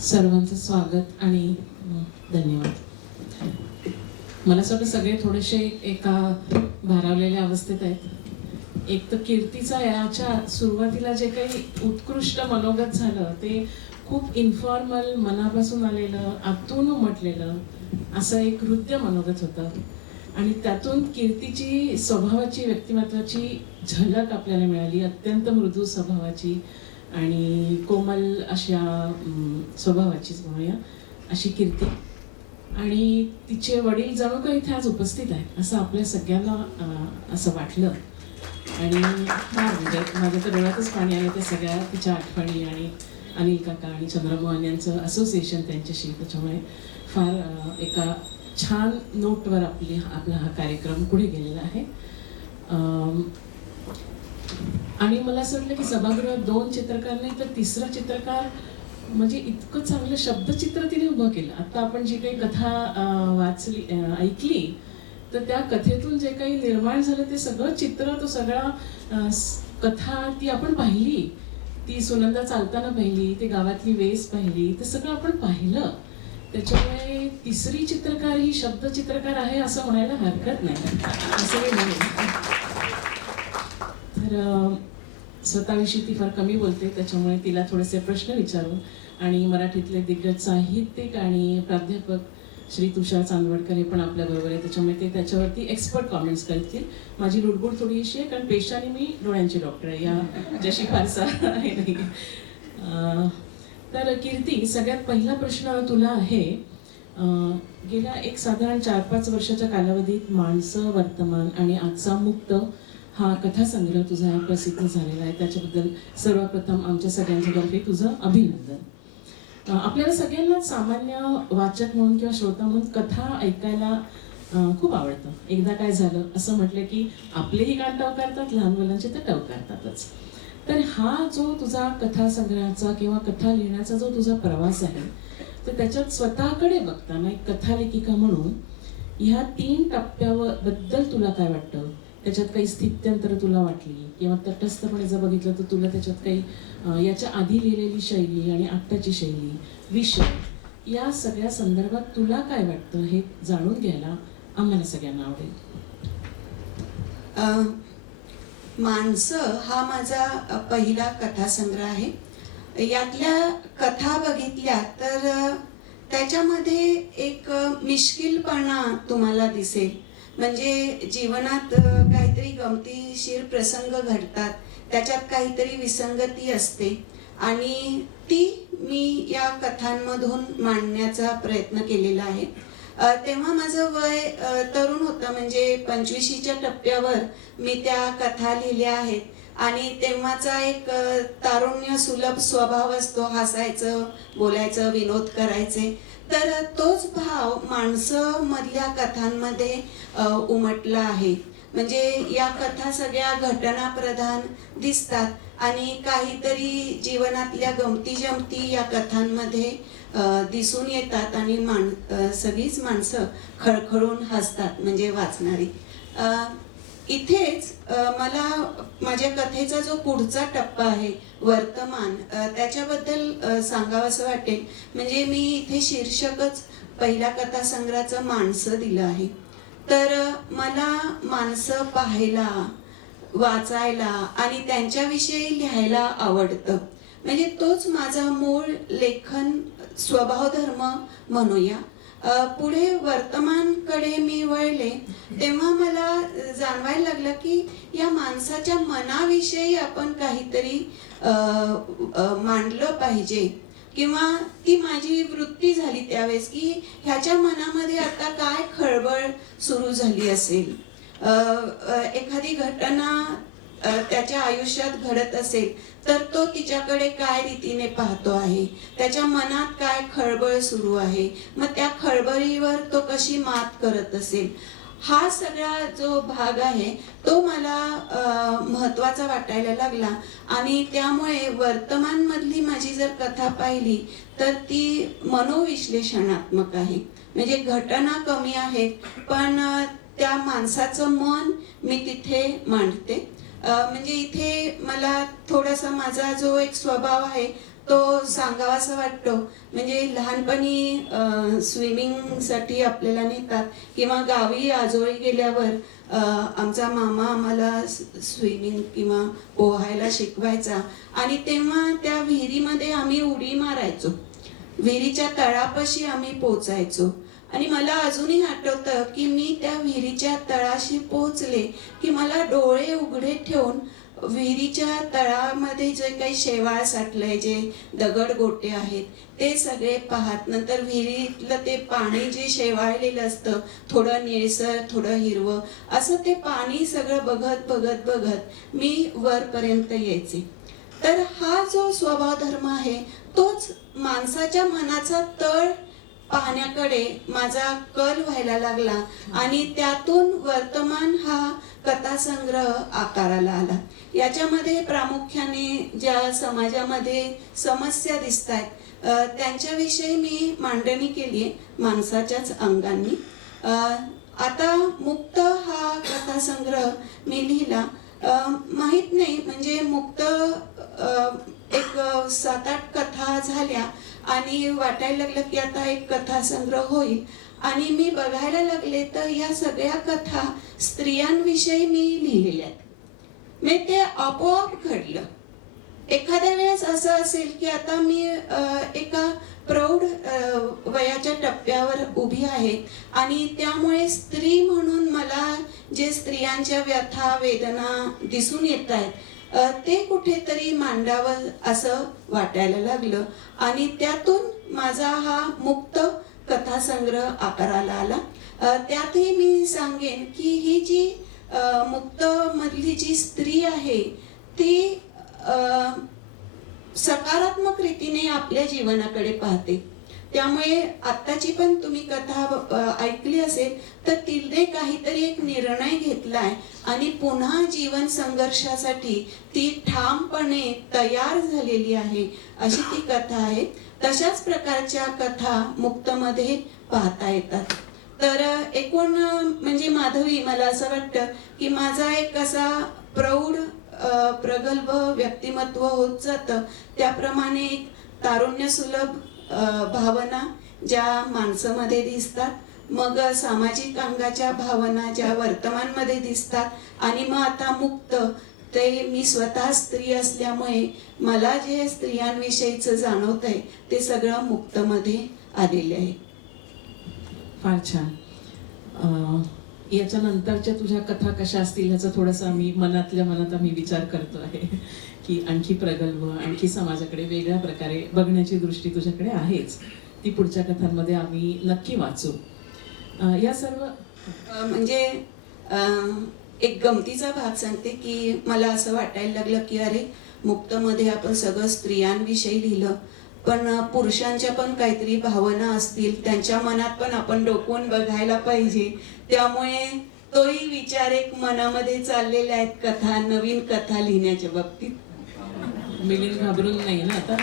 सर्वांचं स्वागत आणि धन्यवाद. मला असं वाटतं सगळे थोडेसे एका भारावलेल्या अवस्थेत आहेत. एक तर कीर्तीचा याच्या सुरुवातीला जे काही उत्कृष्ट मनोगत झालं ते खूप इन्फॉर्मल, मनापासून आलेलं, आतून उमटलेलं असं एक हृदय मनोगत होतं. आणि त्यातून कीर्तीची स्वभावाची, व्यक्तिमत्वाची झलक आपल्याला मिळाली. अत्यंत मृदू स्वभावाची आणि कोमल अशा स्वभावाचीच म्हणूया अशी कीर्ती. आणि तिचे वडील जणू काही इथे आज उपस्थित आहेत असं आपल्या सगळ्यांना असं वाटलं. आणि म्हणजे माझ्या तर डोळ्यातच पाणी आलं त्या सगळ्या तिच्या आठवणी आणि अनिल काका आणि चंद्रमोहन यांचं असोसिएशन त्यांच्याशी. त्याच्यामुळे फार एका छान नोटवर आपला हा कार्यक्रम पुढे गेलेला आहे. आणि मला असं वाटलं की सभागृहात 2 चित्रकार नाही तर तिसरा चित्रकार म्हणजे इतकं चांगलं शब्दचित्र तिने उभं केलं. आता आपण जी काही कथा वाचली, ऐकली, तर त्या कथेतून जे काही निर्माण झालं ते सगळं चित्र, तो सगळा कथा ती आपण पाहिली. ती सुनंदा चालताना पाहिली, ती गावातली वेस पाहिली, ते सगळं आपण पाहिलं. त्याच्यामुळे तिसरी चित्रकार ही शब्दचित्रकार आहे असं म्हणायला हरकत नाही असं मी म्हणेन. तर स्वतःविषयी ती फार कमी बोलते, त्याच्यामुळे तिला थोडेसे प्रश्न विचारू. आणि मराठीतले दिग्गज साहित्यिक आणि प्राध्यापक श्री तुषार चांदवडकर हे पण आपल्याबरोबर आहे, त्याच्यामुळे ते त्याच्यावरती एक्सपर्ट कॉमेंट्स करतील. माझी लुडबुड थोडीशी आहे कारण पेशाने मी डोळ्यांची डॉक्टर आहे, या ज्याशी फारसा आहे नाही. तर कीर्ती, सगळ्यात पहिला प्रश्न तुला आहे. गेल्या एक साधारण 4-5 वर्षाच्या कालावधीत माणसं, वर्तमान आणि आजचा मुक्त हा कथासंग्रह तुझा प्रसिद्ध झालेला आहे. त्याच्याबद्दल सर्वप्रथम आमच्या सगळ्यांच्या तर्फे तुझं अभिनंदन. आपल्याला सगळ्यांना सामान्य वाचक म्हणून किंवा श्रोता म्हणून कथा ऐकायला खूप आवडतं. एकदा काय झालं असं म्हटलं की आपलेही कान टवकारतात, लहान मुलांचे तर टवकारतातच. तर हा जो तुझा कथासंग्रहाचा किंवा कथा लिहिण्याचा जो तुझा प्रवास आहे, तर त्याच्यात स्वतःकडे बघताना एक कथालेखिका म्हणून ह्या 3 टप्प्याबद्दल तुला काय वाटतं? त्याच्यात काही स्थित्यंतर तुला वाटली किंवा तटस्थपणे जर बघितलं तर तुला त्याच्यात काही याच्या आधी लिहिलेली शैली आणि आत्ताची शैली, विषय, या सगळ्या संदर्भात तुला काय वाटतं हे जाणून घ्यायला आम्हाला सगळ्यांना आवडेल. माणसं हा माझा पहिला कथासंग्रह आहे. यातल्या कथा बघितल्या तर त्याच्यामध्ये एक मिश्किलपणा तुम्हाला दिसेल. म्हणजे जीवनात काहीतरी गमतीशीर प्रसंग घडतात, त्याच्यात काहीतरी विसंगती असते आणि ती मी या कथांमधून मांडण्याचा प्रयत्न केलेला आहे. तेव्हा माझं वय तरुण होतं, म्हणजे 25च्या टप्प्यावर मी त्या कथा लिहिल्या आहेत आणि तेव्हाचा एक तारुण्य सुलभ स्वभाव असतो, हसायचं, बोलायचं, विनोद करायचे. तर तोच भाव माणसं मधल्या कथांमध्ये उमटला आहे. म्हणजे या कथा सगळ्या घटनाप्रधान दिसतात आणि काहीतरी जीवनातल्या गमती जमती या कथांमध्ये दिसून येतात आणि सगळीच माणसं खळखळून हसतात, म्हणजे वाचणारी. इथेच मला माझ्या कथेचा जो पुढचा टप्पा आहे, वर्तमान, त्याच्याबद्दल सांगावंसं वाटेल. म्हणजे मी इथे शीर्षकच पहिल्या कथासंग्रहाचं माणसं दिलं आहे. तर मला माणसं पाहायला, वाचायला आणि त्यांच्याविषयी लिहायला आवडतं. म्हणजे तोच माझा मूळ लेखन स्वभावधर्म म्हणूया. पुढे वर्तमानकडे मी वळले तेव्हा मला जाणवायला लागलं की या माणसाच्या मनाविषयी आपण काहीतरी मांडलं पाहिजे, किंवा ती माझी वृत्ती झाली त्यावेळेस की ह्याच्या मनामध्ये आता काय खळबळ सुरू झाली असेल. एखादी घटना त्याच्या आयुष्यात घडत असेल तर तो तिच्याकडे काय रीतीने पाहतो आहे, त्याच्या मनात काय खळबळ सुरू आहे, मग त्या खळबळीवर तो कशी मात करत असेल. हा सगळा जो भाग आहे तो मला महत्त्वाचा वाटायला लागला आणि त्यामुळे वर्तमानमधली माझी जर कथा पाहिली तर ती मनोविश्लेषणात्मक आहे. म्हणजे घटना कमी आहेत पण त्या माणसाचं मन मी तिथे मांडते. म्हणजे इथे मला थोडासा माझा जो एक स्वभाव आहे तो सांगावासा वाटतो. म्हणजे लहानपणी स्विमिंगसाठी आपल्याला नेतात किंवा गावी आजोळी गेल्यावर आमचा मामा आम्हाला स्विमिंग किंवा पोहायला शिकवायचा आणि तेव्हा त्या विहिरीमध्ये आम्ही उडी मारायचो. विहिरीच्या तळापाशी आम्ही पोचायचो आणि मला अजूनही आठवतं की मी त्या विहिरीच्या तळाशी पोचले की मला डोळे उघडे ठेवून विहिरीच्या तळामध्ये जे काही शेवाळ साठलंय, जे दगड गोटे आहेत ते सगळे पाहत, नंतर विहिरीतलं ते पाणी जे शेवाळलेलं असतं, थोडं निळसर थोडं हिरवं, असं ते पाणी सगळं बघत बघत बघत मी वरपर्यंत यायचे. तर हा जो स्वभाव धर्म आहे तोच माणसाच्या मनाचा तळ पाहण्याकडे माझा कल व्हायला लागला आणि त्यातून वर्तमान हा कथासंग्रह आकाराला आला. याच्यामध्ये प्रामुख्याने ज्या समाजामध्ये समस्या दिसत आहेत त्यांच्याविषयी मी मांडणी केली आहे माणसाच्याच अंगांनी. आता मुक्त हा कथासंग्रह मी लिहिला. माहीत नाही म्हणजे मुक्त एक 7-8 कथा झाल्या आणि वाटायला लागलं की आता एक कथासंग्रह होईल आणि मी बघायला लागले तर या सगळ्या कथा स्त्रियांविषयी मी लिहिलेल्या आहेत. मी ते आपोआप घडलं. एखाद्या वेळेस असं असेल की आता मी एका प्रौढ वयाच्या टप्प्यावर उभी आहे आणि त्यामुळे स्त्री म्हणून मला जे स्त्रियांच्या व्यथा वेदना दिसून येत आहेत ते कुठेतरी मांडावं असं वाटायला लागलं आणि त्यातून माझा हा मुक्त कथासंग्रह आकाराला आला. त्यातही मी सांगेन की ही जी मुक्त मधली जी स्त्री आहे ती सकारात्मक रीतीने आपल्या जीवनाकडे पाहते. त्यामुळे आत्ताची पण तुम्ही कथा ऐकली असेल तर तिने काहीतरी एक निर्णय घेतलाय आणि पुन्हा जीवन संघर्षासाठी ती ठामपणे तयार झालेली आहे अशी ती कथा आहे. तशाच प्रकारच्या कथा मुक्तमध्ये पाहता येतात. तर एकूण म्हणजे माधवी मला असं वाटतं की माझा एक असा प्रौढ प्रगल्भ व्यक्तिमत्व होत जातं. त्याप्रमाणे एक तारुण्यसुलभ भावना ज्या माणसामध्ये दिसतात, मग सामाजिक अंगाच्या भावना ज्या वर्तमानमध्ये दिसतात आणि मग आता मुक्त ते मी स्वतः स्त्री असल्यामुळे मला जे स्त्रियांविषयीचं जाणवतंय ते सगळं मुक्तमध्ये आलेले आहे. फार छान. याच्या नंतरच्या तुझ्या कथा कशा असतील ह्याचा थोडासा आम्ही मनातल्या मनात आम्ही विचार करतो आहे की आणखी प्रगल्भ, आणखी समाजाकडे वेगळ्या प्रकारे बघण्याची दृष्टी तुझ्याकडे आहेच. ती पुढच्या कथांमध्ये आम्ही नक्की वाचू. या सर्व म्हणजे एक गमतीचा भाग सांगते की मला असं वाटायला लागलं की अरे मुक्तमध्ये आपण सगळं स्त्रियांविषयी लिहिलं पण पुरुषांच्या पण काहीतरी भावना असतील, त्यांच्या मनात पण आपण डोकवून बघायला पाहिजे. त्यामुळे तोही विचार एक मनामध्ये चाललेले आहेत कथा, नवीन कथा लिहिण्याच्या बाबतीत. मिलिंद घाबरून नाही ना आता?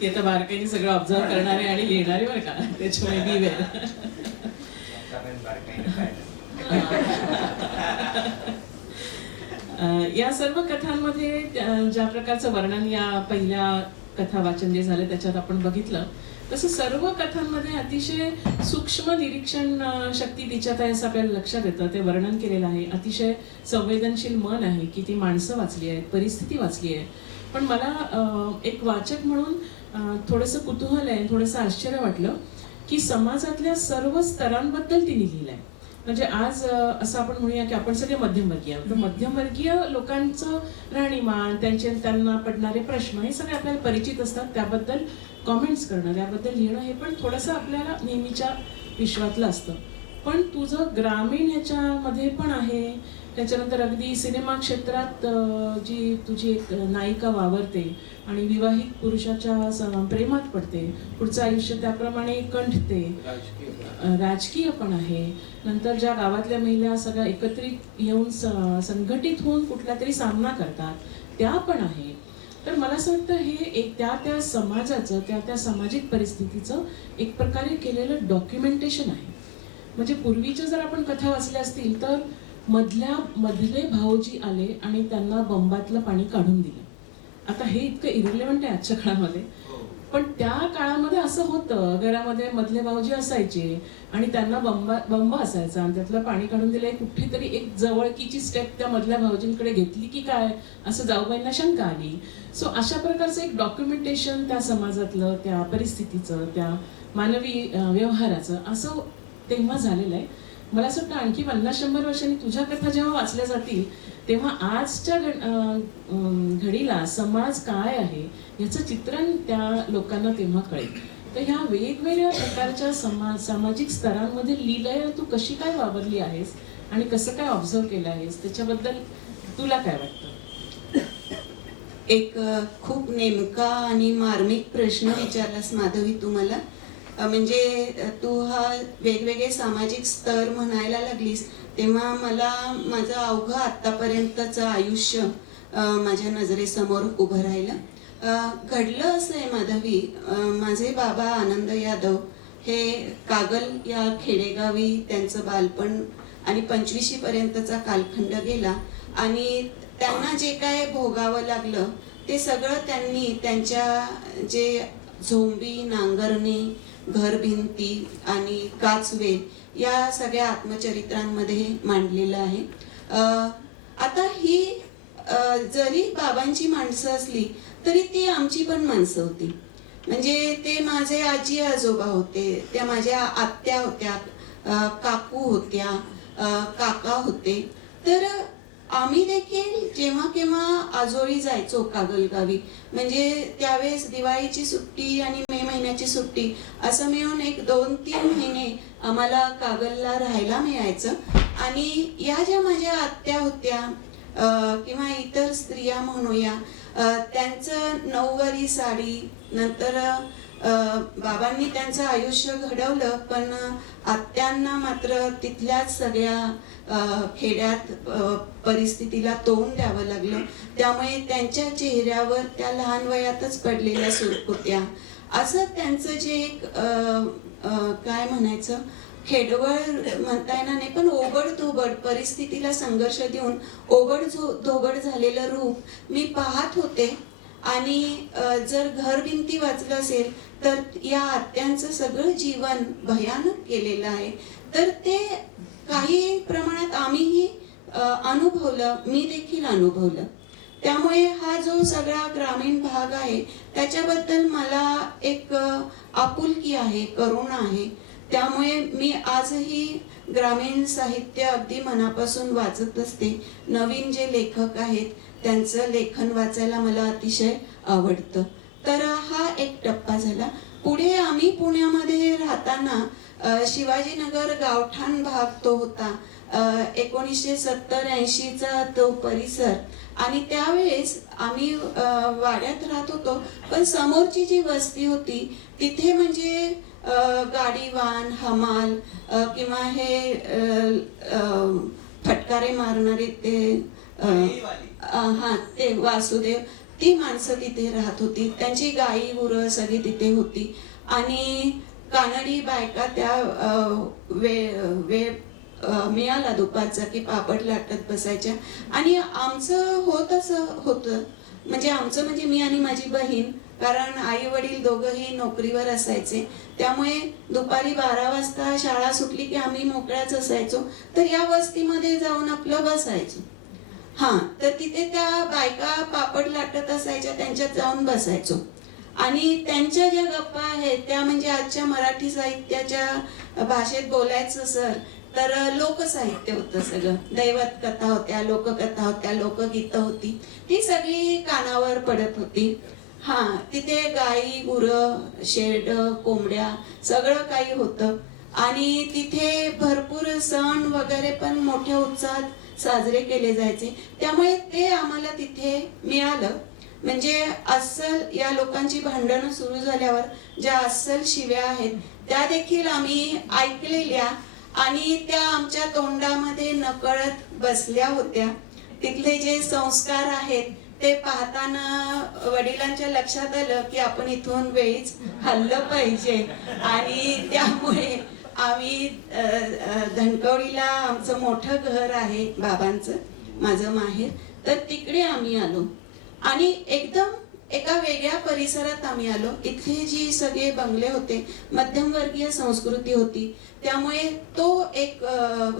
ती आता बारकाईने सगळं ऑब्झर्व करणारे आणि लिहिणारे बरं का, त्याच्यामुळे बी वेळ. या सर्व कथांमध्ये ज्या प्रकारचं वर्णन या पहिल्या कथा वाचन जे झाले त्याच्यात आपण बघितलं तसं सर्व कथांमध्ये अतिशय सूक्ष्म निरीक्षण शक्ती तिच्यात आहे असं आपल्याला लक्षात येतं. ते वर्णन केलेलं आहे. अतिशय संवेदनशील मन आहे की ती माणसं वाचली आहेत, परिस्थिती वाचली आहे. पण मला एक वाचक म्हणून थोडंसं कुतूहल आहे, थोडंसं आश्चर्य वाटलं की समाजातल्या सर्व स्तरांबद्दल तिने लिहिलंय. म्हणजे आज असं आपण म्हणूया की आपण सगळे मध्यमवर्गीय आहोत. तर मध्यमवर्गीय लोकांचं राहणीमान, त्यांना पडणारे प्रश्न हे सगळे आपल्याला परिचित असतात. त्याबद्दल कॉमेंट्स करणं, त्याबद्दल लिहिणं हे पण थोडंसं आपल्याला नेहमीच्या विश्वातलं असतं. पण तुझं ग्रामीण ह्याच्यामध्ये पण आहे. त्याच्यानंतर अगदी सिनेमा क्षेत्रात जी तुझी एक नायिका वावरते आणि विवाहित पुरुषाच्या प्रेमात पडते, पुढचं आयुष्य त्याप्रमाणे कंठते, राजकीय पण आहे. नंतर ज्या गावातल्या महिला सगळ्या एकत्रित येऊन संघटित होऊन कुठला तरी सामना करतात त्या पण आहे. तर मला असं वाटतं हे एक त्या समाजाचं, त्या सामाजिक परिस्थितीचं एक प्रकारे केलेलं डॉक्युमेंटेशन आहे. म्हणजे पूर्वीच्या जर आपण कथा वाचल्या असतील तर मधले भाऊजी आले आणि त्यांना बंबातलं पाणी काढून दिलं. आता हे इतकं इरिलेव्हंट आहे आजच्या काळामध्ये, पण त्या काळामध्ये असं होतं, घरामध्ये मधले भाऊजी असायचे आणि त्यांना बंब असायचा आणि त्यातलं पाणी काढून दिलं, कुठेतरी एक जवळकीची स्टेप त्या मधल्या भाऊजींकडे घेतली की काय असं जाऊबाईंना शंका आली. सो अशा प्रकारचं एक डॉक्युमेंटेशन त्या समाजातलं, त्या परिस्थितीचं, त्या मानवी व्यवहाराचं असं तेव्हा झालेलं आहे. मला असं वाटतं आणखी 50-100 वर्षांनी तुझ्या कथा जेव्हा वाचल्या जातील तेव्हा आजच्या घडीला समाज काय आहे याचं चित्रण त्या लोकांना तेव्हा कळेल. तर ह्या वेगवेगळ्या प्रकारच्या सामाजिक स्तरांमध्ये लीलया तू कशी काय वावरली आहेस आणि कसं काय ऑब्झर्व केलं आहेस त्याच्याबद्दल तुला काय वाटतं? एक खूप नेमका आणि मार्मिक प्रश्न विचारलास माधवी तू मला. म्हणजे तू हा वेगवेगळे सामाजिक स्तर म्हणायला लागलीस तेव्हा मला माझं अवघं आत्तापर्यंतचं आयुष्य माझ्या नजरेसमोर उभं राहिलं. घडलं असं आहे माधवी, माझे बाबा आनंद यादव हे कागल या खेडेगावी त्यांचं बालपण आणि 25वी पर्यंतचा कालखंड गेला आणि त्यांना जे काय भोगावं लागलं ते सगळं त्यांनी त्यांच्या जे झोंबी, नांगरणे, घरभिंती आणि काचवे या सगळ्या आत्मचरित्रांमध्ये मांडलेलं आहे. आता ही जरी बाबांची माणसं असली तरी ती आमची पण माणसं होती. म्हणजे ते माझे आजी आजोबा होते, त्या माझ्या आत्या होत्या, काकू होत्या, काका होते. तर आम्ही देखील जेव्हा केव्हा आजोळी जायचो कागल गावी. म्हणजे त्यावेळेस दिवाळीची सुट्टी आणि मे महिन्याची सुट्टी असं मिळून एक 2-3 महिने आम्हाला कागलला राहायला मिळायचं. आणि या ज्या माझ्या आत्या होत्या किंवा इतर स्त्रिया म्हणूया, त्यांचं नऊवारी साडी, नंतर बाबांनी त्यांचं आयुष्य घडवलं पण आत्यांना मात्र तिथल्याच सगळ्या खेड्यात परिस्थितीला तोंड द्यावं लागलं. त्यामुळे त्यांच्या चेहऱ्यावर त्या लहान वयातच पडलेल्या सुरकुत्या, असं त्यांचं जे एक काय म्हणायचं, खेडवळ म्हणता येणार नाही पण ओबड-धोबड परिस्थितीला संघर्ष देऊन ओबड-धोबड झालेलं रूप मी पाहत होते. आणि जर घरभिंती वाचलं असेल तर या आत्यांचं सगळं जीवन भयानक केलेलं आहे. तर ते काही प्रमाणात आम्हीही अनुभवलं, मी देखील अनुभवलं. त्यामुळे हा जो सगळा ग्रामीण भाग आहे त्याच्याबद्दल मला एक आपुलकी आहे, करुणा आहे. त्यामुळे मी आजही ग्रामीण साहित्य अगदी मनापासून वाचत असते. नवीन जे लेखक आहेत त्यांचं लेखन वाचायला मला अतिशय आवडतं. तर हा एक टप्पा झाला. पुढे आम्ही पुण्यामध्ये राहताना शिवाजीनगर गावठाण भाग तो होता, 1970-80चा तो परिसर. आणि त्यावेळेस आम्ही वाड्यात राहत होतो पण समोरची जी वस्ती होती तिथे म्हणजे गाडी वाहन, हमाल किंवा हे फटकारे मारणारे ते ते वासुदेव, ती माणसं तिथे राहत होती. त्यांची गाई गुरं सगळी तिथे होती. आणि कानडी बायका त्या वेळ मिळाला दुपारचा की पापड लाटत बसायच्या. आणि आमचं होतं म्हणजे मी आणि माझी बहीण, कारण आई वडील दोघंही नोकरीवर असायचे. त्यामुळे दुपारी 12 वाजता शाळा सुटली की आम्ही मोकळ्याच असायचो. तर या वस्तीमध्ये जाऊन आपलं बसायचो. तर तिथे त्या बायका पापड लाटत असायच्या, त्यांच्यात जाऊन बसायचो. आणि त्यांच्या ज्या गप्पा आहेत त्या म्हणजे आजच्या मराठी साहित्याच्या भाषेत बोलायचं सर तर लोकसाहित्य होतं सगळं. दैवत कथा होत्या, लोककथा होत्या, लोकगीतं होती, ती सगळी कानावर पडत होती. तिथे गाई गुरं, शेरड, कोंबड्या सगळं काही होतं. आणि तिथे भरपूर सण वगैरे पण मोठ्या उत्साहात साजरे केले जायचे. त्यामुळे ते आम्हाला तिथे मिळालं. म्हणजे अस्सल या लोकांची भांडणं सुरू झाल्यावर ज्या अस्सल शिव्या आहेत त्या देखील आम्ही ऐकलेल्या आणि त्या आमच्या तोंडामध्ये नकळत बसल्या होत्या. तिथले जे संस्कार आहेत ते पाहताना वडिलांच्या लक्षात आलं की आपण इथून वेळीच हल्लं पाहिजे. आणि त्यामुळे आम्ही धनकवडीला आमचं मोठं घर आहे बाबांचं, माझं माहेर, तर तिकडे आम्ही आलो. आणि एकदम एका वेगळ्या परिसरात आम्ही आलो. इथे जी सगळे बंगले होते, मध्यमवर्गीय संस्कृती होती, त्यामुळे तो एक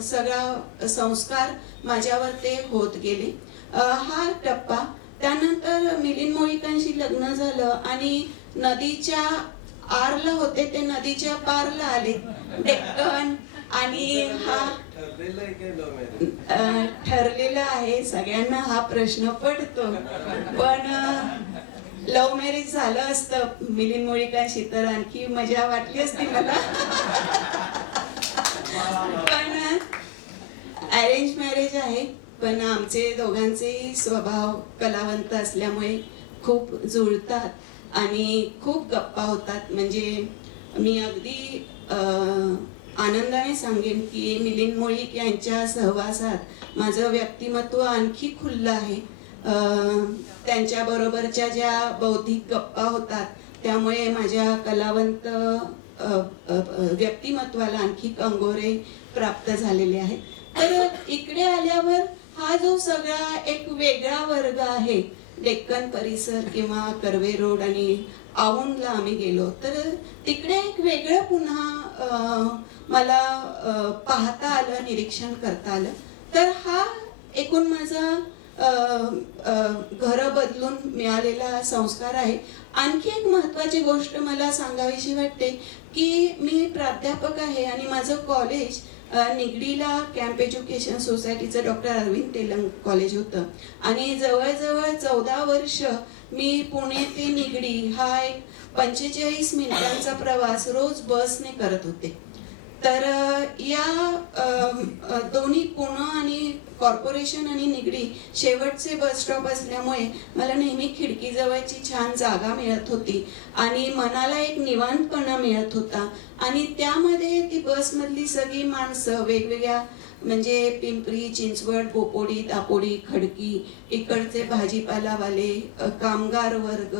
सगळा संस्कार माझ्यावर ते होत गेले. हा टप्पा. त्यानंतर मिलिंद मोहिकांशी लग्न झालं आणि नदीच्या आरला होते ते नदीच्या पारला आले. डेक्कन आणि हा ठरलेलं आहे. सगळ्यांना हा प्रश्न पडतो, पण लव्ह मॅरेज झालं असतं मिलिंद मोहिकांशी तर आणखी मजा वाटली असती मला. पण अरेंज मॅरेज आहे. पण आमचे दोघांचेही स्वभाव कलावंत असल्यामुळे खूप जुळतात आणि खूप गप्पा होतात. म्हणजे मी अगदी आनंदाने सांगेन की मिलिंद मोहिक यांच्या सहवासात माझं व्यक्तिमत्व आणखी खुललं आहे. त्यांच्या बरोबरच्या ज्या बौद्धिक गप्पा होतात त्यामुळे माझ्या कलावंत व्यक्तिमत्वाला आणखी कंगोरे प्राप्त झालेले आहेत. तर इकडे आल्यावर हा जो सगळा एक वेगळा वर्ग आहे, डेक्कन परिसर किंवा कर्वे रोड आणि औंधला आम्ही गेलो तर तिकडे एक वेगळं पुन्हा मला पाहता आलं, निरीक्षण करता आलं. तर हा एकूण माझा घर बदलून मिळालेला संस्कार आहे. आणखी एक महत्त्वाची गोष्ट मला सांगावीशी वाटते की मी प्राध्यापक आहे आणि माझं कॉलेज निगडीला कॅम्प एज्युकेशन सोसायटीचं डॉक्टर अरविंद तेलंग कॉलेज होतं आणि जवळजवळ 14 वर्ष मी पुणे ते निगडी हा एक 45 मिनिटांचा प्रवास रोज बसने करत होते. तर या दोन्ही पुणे आणि कॉर्पोरेशन आणि निगडी शेवटचे बस स्टॉप असल्यामुळे मला नेहमी खिडकीजवळची छान जागा मिळत होती आणि मनाला एक निवांतपणा मिळत होता. आणि त्यामध्ये ती बसमधली सगळी माणसं वेगवेगळ्या, म्हणजे पिंपरी चिंचवड, बोपोडी, दापोडी, खडकी, इकडचे भाजीपालावाले, कामगार वर्ग,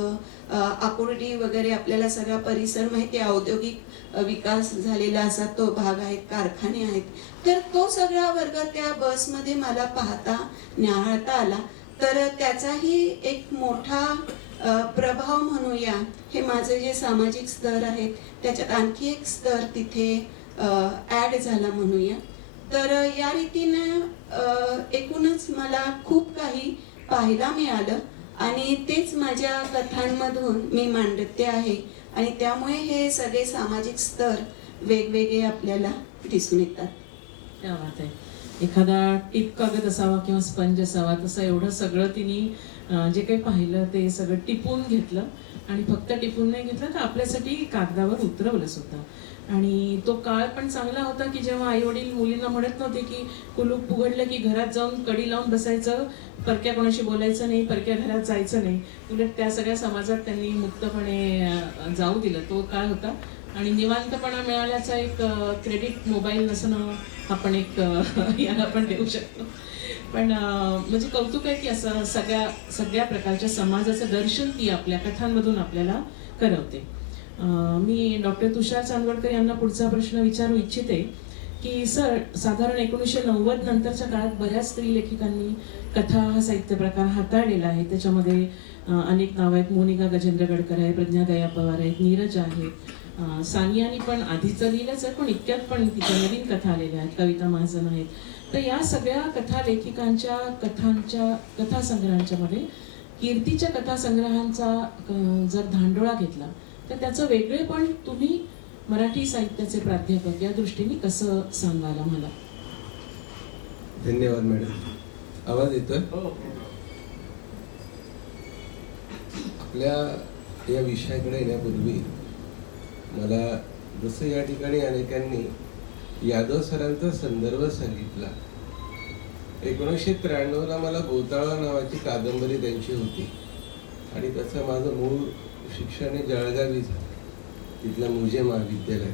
आकुर्डी वगैरे, आपल्याला सगळा परिसर माहिती आहे, औद्योगिक विकास झालेला असा तो भाग आहे, कारखाने आहेत. तर तो सगळा वर्ग त्या बसमध्ये मला पाहता, न्याहाळता आला. तर त्याचाही एक मोठा प्रभाव म्हणूया. हे माझे जे सामाजिक स्तर आहेत त्याच्यात आणखी एक स्तर तिथे ॲड झाला म्हणूया. तर या रीतीनं एकूणच मला खूप काही पाहायला मिळालं आणि तेच माझ्या कथांमधून मी मांडते आहे आणि त्यामुळे हे सगळे सामाजिक स्तर वेगवेगळे आपल्याला दिसून येतात. क्या बात आहे. एखादा टिप कागद असावा किंवा स्पंज असावा, तसं एवढं सगळं तिने जे काही पाहिलं ते सगळं टिपून घेतलं आणि फक्त टिपून नाही घेतलं तर आपल्यासाठी कागदावर उतरवलं सुद्धा. आणि तो काळ पण चांगला होता की जेव्हा आई वडील मुलींना म्हणत नव्हते की कुलूप उघडलं की घरात जाऊन कडी लावून बसायचं, परक्या कोणाशी बोलायचं नाही, परक्या घरात जायचं नाही. उलट त्या सगळ्या समाजात त्यांनी मुक्तपणे जाऊ दिलं. तो काळ होता आणि निवांतपणा मिळाल्याचा एक क्रेडिट मोबाईल नसणं आपण एक याला पण देऊ शकतो. पण म्हणजे कौतुक आहे की असं सगळ्या प्रकारच्या समाजाचं दर्शन ती आपल्या कथांमधून आपल्याला करवते. मी डॉक्टर तुषार चांदवडकर यांना पुढचा प्रश्न विचारू इच्छिते की सर, साधारण 1990 नंतरच्या काळात बऱ्याच स्त्री लेखिकांनी कथा हा साहित्य प्रकार हाताळलेला आहे. त्याच्यामध्ये अनेक नाव आहेत. मोनिका गजेंद्र गडकर आहे, प्रज्ञा दया पवार आहेत, नीरज आहेत, सानियानी पण आधीचं लिहिलंच आहे पण इतक्यात पण तिच्या नवीन कथा आलेल्या आहेत, कविता महाजन आहेत. तर या सगळ्या कथा लेखिकांच्या कथासंग्रहांच्या मध्ये कीर्तीच्या कथासंग्रहांचा जर धांडोळा घेतला तर त्याचं वेगळेपण तुम्ही मराठी साहित्याचे प्राध्यापक या दृष्टीने कसं सांगाल आम्हाला? धन्यवाद मॅडम. आवाज येतोय? आपल्या या विषयाकडे येण्यापूर्वी मला जसं या ठिकाणी अनेकांनी यादव सरांचा संदर्भ सांगितला, 1993ला मला गोताळा नावाची कादंबरी त्यांची होती आणि त्याचं माझं मूळ शिक्षण हे जळगावी झालं, तिथलं मुजे महाविद्यालय.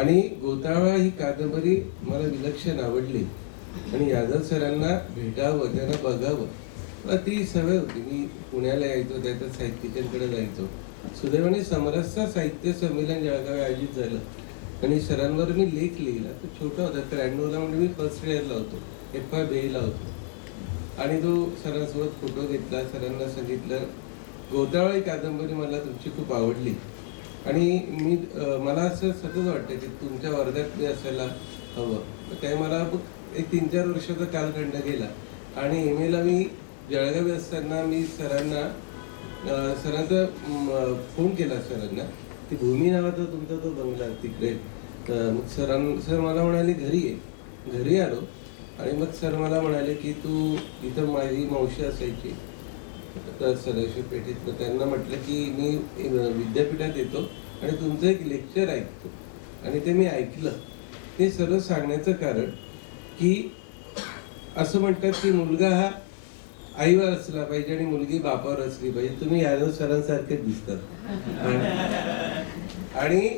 आणि गोताळा ही कादंबरी मला विलक्षण आवडली आणि यादव सरांना भेटावं, त्यांना बघावं, मला ती सवय होती. मी पुण्याला यायचो, त्याच्या साहित्यिकांकडे जायचो. सुदैवाने समरसचा साहित्य संमेलन जळगावी आयोजित झालं आणि सरांवर मी लेख लिहिला. तो छोटा होता, 93ला म्हणजे मी फर्स्ट इयरला होतो, FA ला होतो. आणि तो सरांसोबत फोटो घेतला. सरांना सांगितलं गोतावळा ही कादंबरी मला तुमची खूप आवडली आणि मला असं सतत वाटतं की तुमच्या वर्गात मी असायला हवं. ते मला एक 3-4 वर्षाचा कालखंड गेला आणि एमएला मी जळगावी असताना मी सरांचा फोन केला सरांना. ती भूमी नावाचा तुमचा तो बंगला तिकडे. मग सर मला म्हणाले घरी ये. घरी आलो आणि मग सर मला म्हणाले की तू इथं माझी मावशी असायची सदाशिव पेठेत. तर त्यांना म्हटलं की मी विद्यापीठात येतो आणि तुमचं एक लेक्चर ऐकतो. आणि ते मी ऐकलं. ते सर्व सांगण्याचं कारण की असं म्हणतात की मुलगा हा आईवर असला पाहिजे आणि मुलगी बापावर असली पाहिजे. तुम्ही यादव सरांसारखेच दिसतात. आणि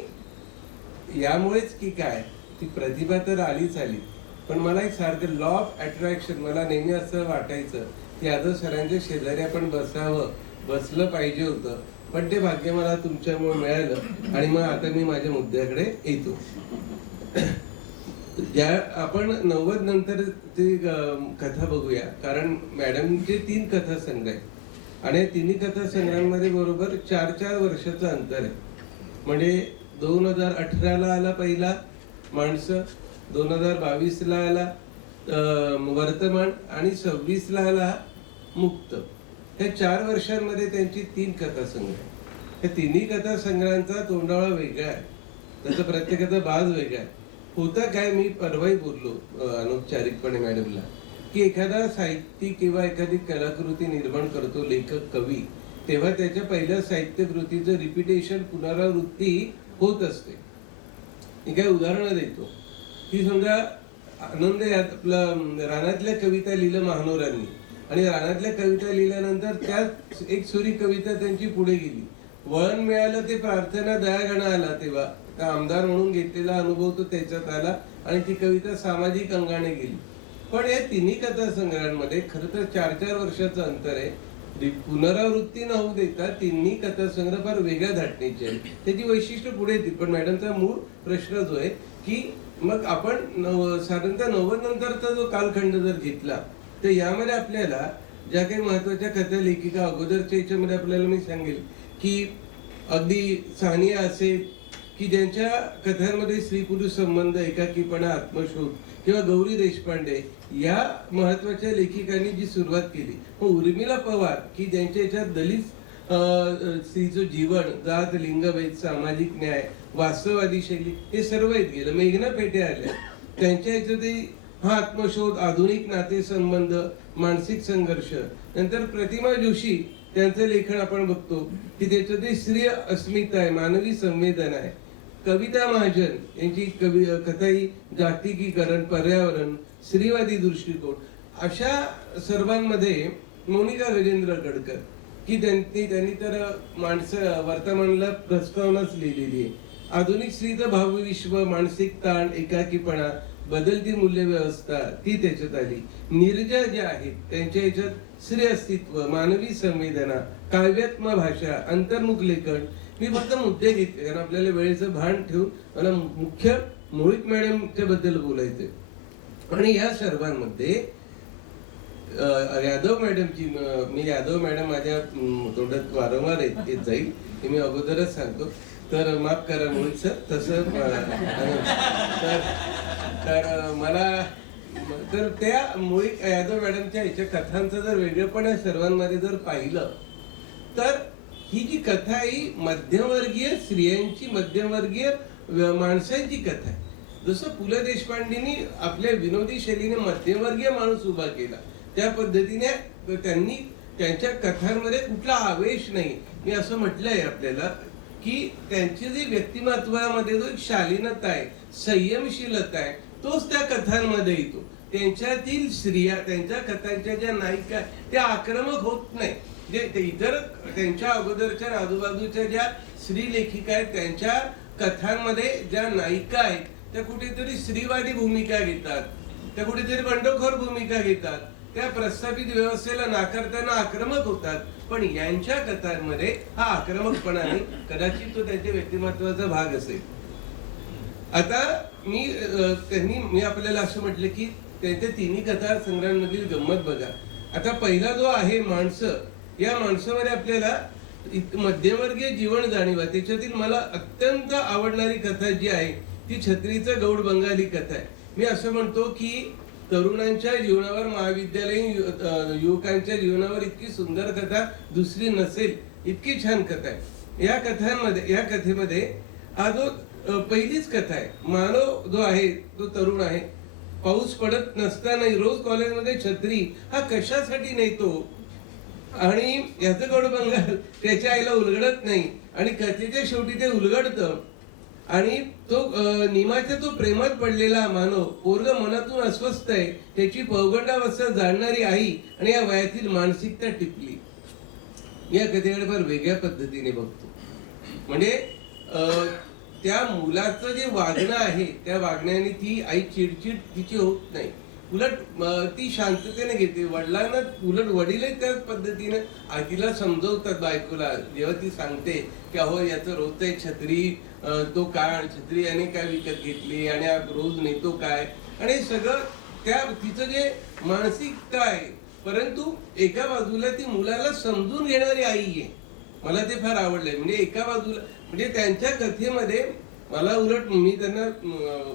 यामुळेच की काय ती प्रतिभा तर आलीच आली. पण मला एक सारखं लॉ ऑफ अट्रॅक्शन मला नेहमी असं वाटायचं की यादव सरांच्या शेजारी आपण बसलं पाहिजे होतं. पण ते भाग्य मला तुमच्यामुळे मिळालं आणि मग आता मी माझ्या मुद्द्याकडे येतो. आपण 90 नंतर ती कथा बघूया. कारण मॅडमचे 3 कथासंग्रह आहेत आणि 3 कथासंग्रहांमध्ये बरोबर 4-4 वर्षाचं अंतर आहे. म्हणजे 2018ला आला पहिला माणसं, 2022ला आला वर्तमान आणि 26ला आला मुक्त. ह्या 4 वर्षांमध्ये त्यांची 3 कथासंग्रह. ह्या 3ही कथासंग्रहांचा तोंडाळा वेगळा आहे. त्याचा प्रत्येकाचा बाज वेगळा आहे. होतं काय, मी परवाही बोललो अनौपचारिकपणे मॅडमला की एखादा साहित्यिक किंवा एखादी कलाकृती निर्माण करतो लेखक कवी, तेव्हा त्याच्या पहिल्या साहित्यकृतीचं रिपिटेशन पुनरावृत्ती होत असते. मी काही उदाहरणं देतो की समजा आनंद आपलं रानातल्या कविता लिहिलं महानोरांनी आणि रानातल्या कविता लिहिल्यानंतर त्यात एक सुरी कविता त्यांची पुढे गेली. वळण मिळालं ते प्रार्थना दयागणा आला तेव्हा त्या आमदार म्हणून घेतलेला अनुभव तो त्याच्यात आला आणि ती कविता सामाजिक अंगाने गेली. पण या 3ही कथासंग्रहांमध्ये खरं तर 4-4 वर्षाचं अंतर आहे. पुनरावृत्ती न होऊ देता 3ही कथासंग्रह फार वेगळ्या धाटणीचे आहे. त्याची वैशिष्ट्य पुढे येतील. पण मॅडमचा मूळ प्रश्न जो आहे की मग आपण साधारणतः 90 नंतरचा जो कालखंड जर घेतला तर यामध्ये आपल्याला ज्या काही महत्वाच्या कथा लेखिका अगोदरच्या याच्यामध्ये आपल्याला मी सांगेल की अगदी सानिया असेल की ज्यांच्या कथांमध्ये स्त्री पुरुष संबंध, एकाकीपणा, आत्मशोध, किंवा गौरी देशपांडे या महत्वाच्या लेखिकांनी जी सुरुवात केली. मग उर्मिला पवार की ज्यांच्या याच्यात दलित स्त्रीचं जीवन, जात, लिंगभेद, सामाजिक न्याय, वास्तववादी शैली हे सर्व येत गेलं. मेघना पेठे आल्या, त्यांच्या याच्यातही हा आत्मशोध, आधुनिक नातेसंबंध, मानसिक संघर्ष. नंतर प्रतिमा जोशी त्यांचं लेखन आपण बघतो की त्याच्यात स्त्रीय अस्मिता आहे, मानवी संवेदना आहे. कविता महाजन यांची कथा ही जागतिकीकरण, पर्यावरण, स्त्रीवादी दृष्टिकोन. अशा सर्वांमध्ये मोनिका गजेंद्र गडकर की त्यांनी तर माणसं वर्तमानाला प्रस्तावनाच लिहिलेली आहे. आधुनिक स्त्रीचं भावविश्व, मानसिक ताण, एकाकीपणा, बदलती मूल्य व्यवस्था ती त्याच्यात आली. नीरजा ज्या आहेत त्यांच्या याच्यात स्त्री अस्तित्व, मानवी संवेदना, काव्यात्मक भाषा, अंतर्मुख लेखन. मी फक्त मुद्दे घेतले कारण आपल्याला वेळेचं भान ठेवून मला मुख्य मोहित मॅडमच्या बद्दल बोलायचंय. आणि या सर्वांमध्ये यादव मॅडमची, मी यादव मॅडम माझ्या तोंडात वारंवार येत जाईल हे मी अगोदरच सांगतो, तर माफ करा मोहित सर. तसं तर मला तर त्या मोहित यादव मॅडमच्या ह्याच्या कथांचं जर वेगळेपण सर्वांमध्ये जर पाहिलं तर ही जी कथा ही मध्यमवर्गीय स्त्रियांची, मध्यमवर्गीय माणसांची कथा आहे. जसं पु ल देशपांडेंनी आपल्या विनोदी शैलीने मध्यमवर्गीय माणूस उभा केला त्या पद्धतीने त्यांनी त्यांच्या कथांमध्ये कुठला आवेश नाही. मी असं म्हटलंय आपल्याला की त्यांची जी व्यक्तिमत्वामध्ये जो एक शालीनता आहे, संयमशीलता आहे, तोच त्या कथांमध्ये येतो. त्यांच्यातील स्त्रिया, त्यांच्या कथांच्या ज्या नायिका त्या आक्रमक होत नाही. जे इतर त्यांच्या अगोदरच्या आजूबाजूच्या ज्या स्त्री लेखिका आहेत त्यांच्या कथांमध्ये ज्या नायिका आहेत त्या कुठेतरी स्त्रीवादी भूमिका घेतात, त्या कुठेतरी बंडखोर भूमिका घेतात, त्या प्रस्थापित व्यवस्थेला नाकारताना आक्रमक होतात. पण यांच्या कथांमध्ये हा आक्रमकपणा नाही, कदाचित तो त्यांच्या व्यक्तिमत्वाचा भाग असेल. आता मी आपल्याला असं म्हटलं की त्यांच्या 3ही कथा संग्रहांमधील गंमत बघा. आता पहिला जो आहे माणसं, या माणसामध्ये आपल्याला मध्यमवर्गीय जीवन जाणीवा, त्याच्यातील मला अत्यंत आवडणारी कथा जी आहे ती छत्रीचं गौड बंगाली कथा आहे. मी असं म्हणतो की तरुणांच्या जीवनावर, महाविद्यालयीन युवकांच्या जीवनावर इतकी सुंदर कथा दुसरी नसेल, इतकी छान कथा आहे. या कथेमध्ये हा जो पहिलीच कथा आहे, मानव जो आहे तो तरुण आहे, पाऊस पडत नसतानाही रोज कॉलेजमध्ये छत्री हा कशासाठी नेतो आणि याचं गौड बंगाल त्याच्या आईला उलगडत नाही आणि कथेच्या शेवटी ते उलगडतं आणि तो निमाच्या तो प्रेमात पडलेला मानव, पोरग मनातून अस्वस्थ आहे, त्याची पौगंडावस्था जाणणारी आई आणि या वयातील मानसिकता टिपली. या कथेकडे फार वेगळ्या पद्धतीने बघतो. म्हणजे त्या मुलाचं जे वागणं आहे त्या वागण्याने ती आई चिडचिड तिची होत नाही, उलट ती शांततेने घेते. वडिलांना उलट वडीलही त्याच पद्धतीने तिला समजवतात बायकोला, जेव्हा ती सांगते की अहो याचं रोजचं एक छत्री, तो काय छत्री याने काय विकत घेतली आणि रोज नेतो काय, आणि सगळं त्या तिचं जे मानसिकता आहे. परंतु एका बाजूला ती मुलाला समजून घेणारी आई आहे. मला ते फार आवडलंय. म्हणजे एका बाजूला म्हणजे त्यांच्या कथेमध्ये मला उलट मी त्यांना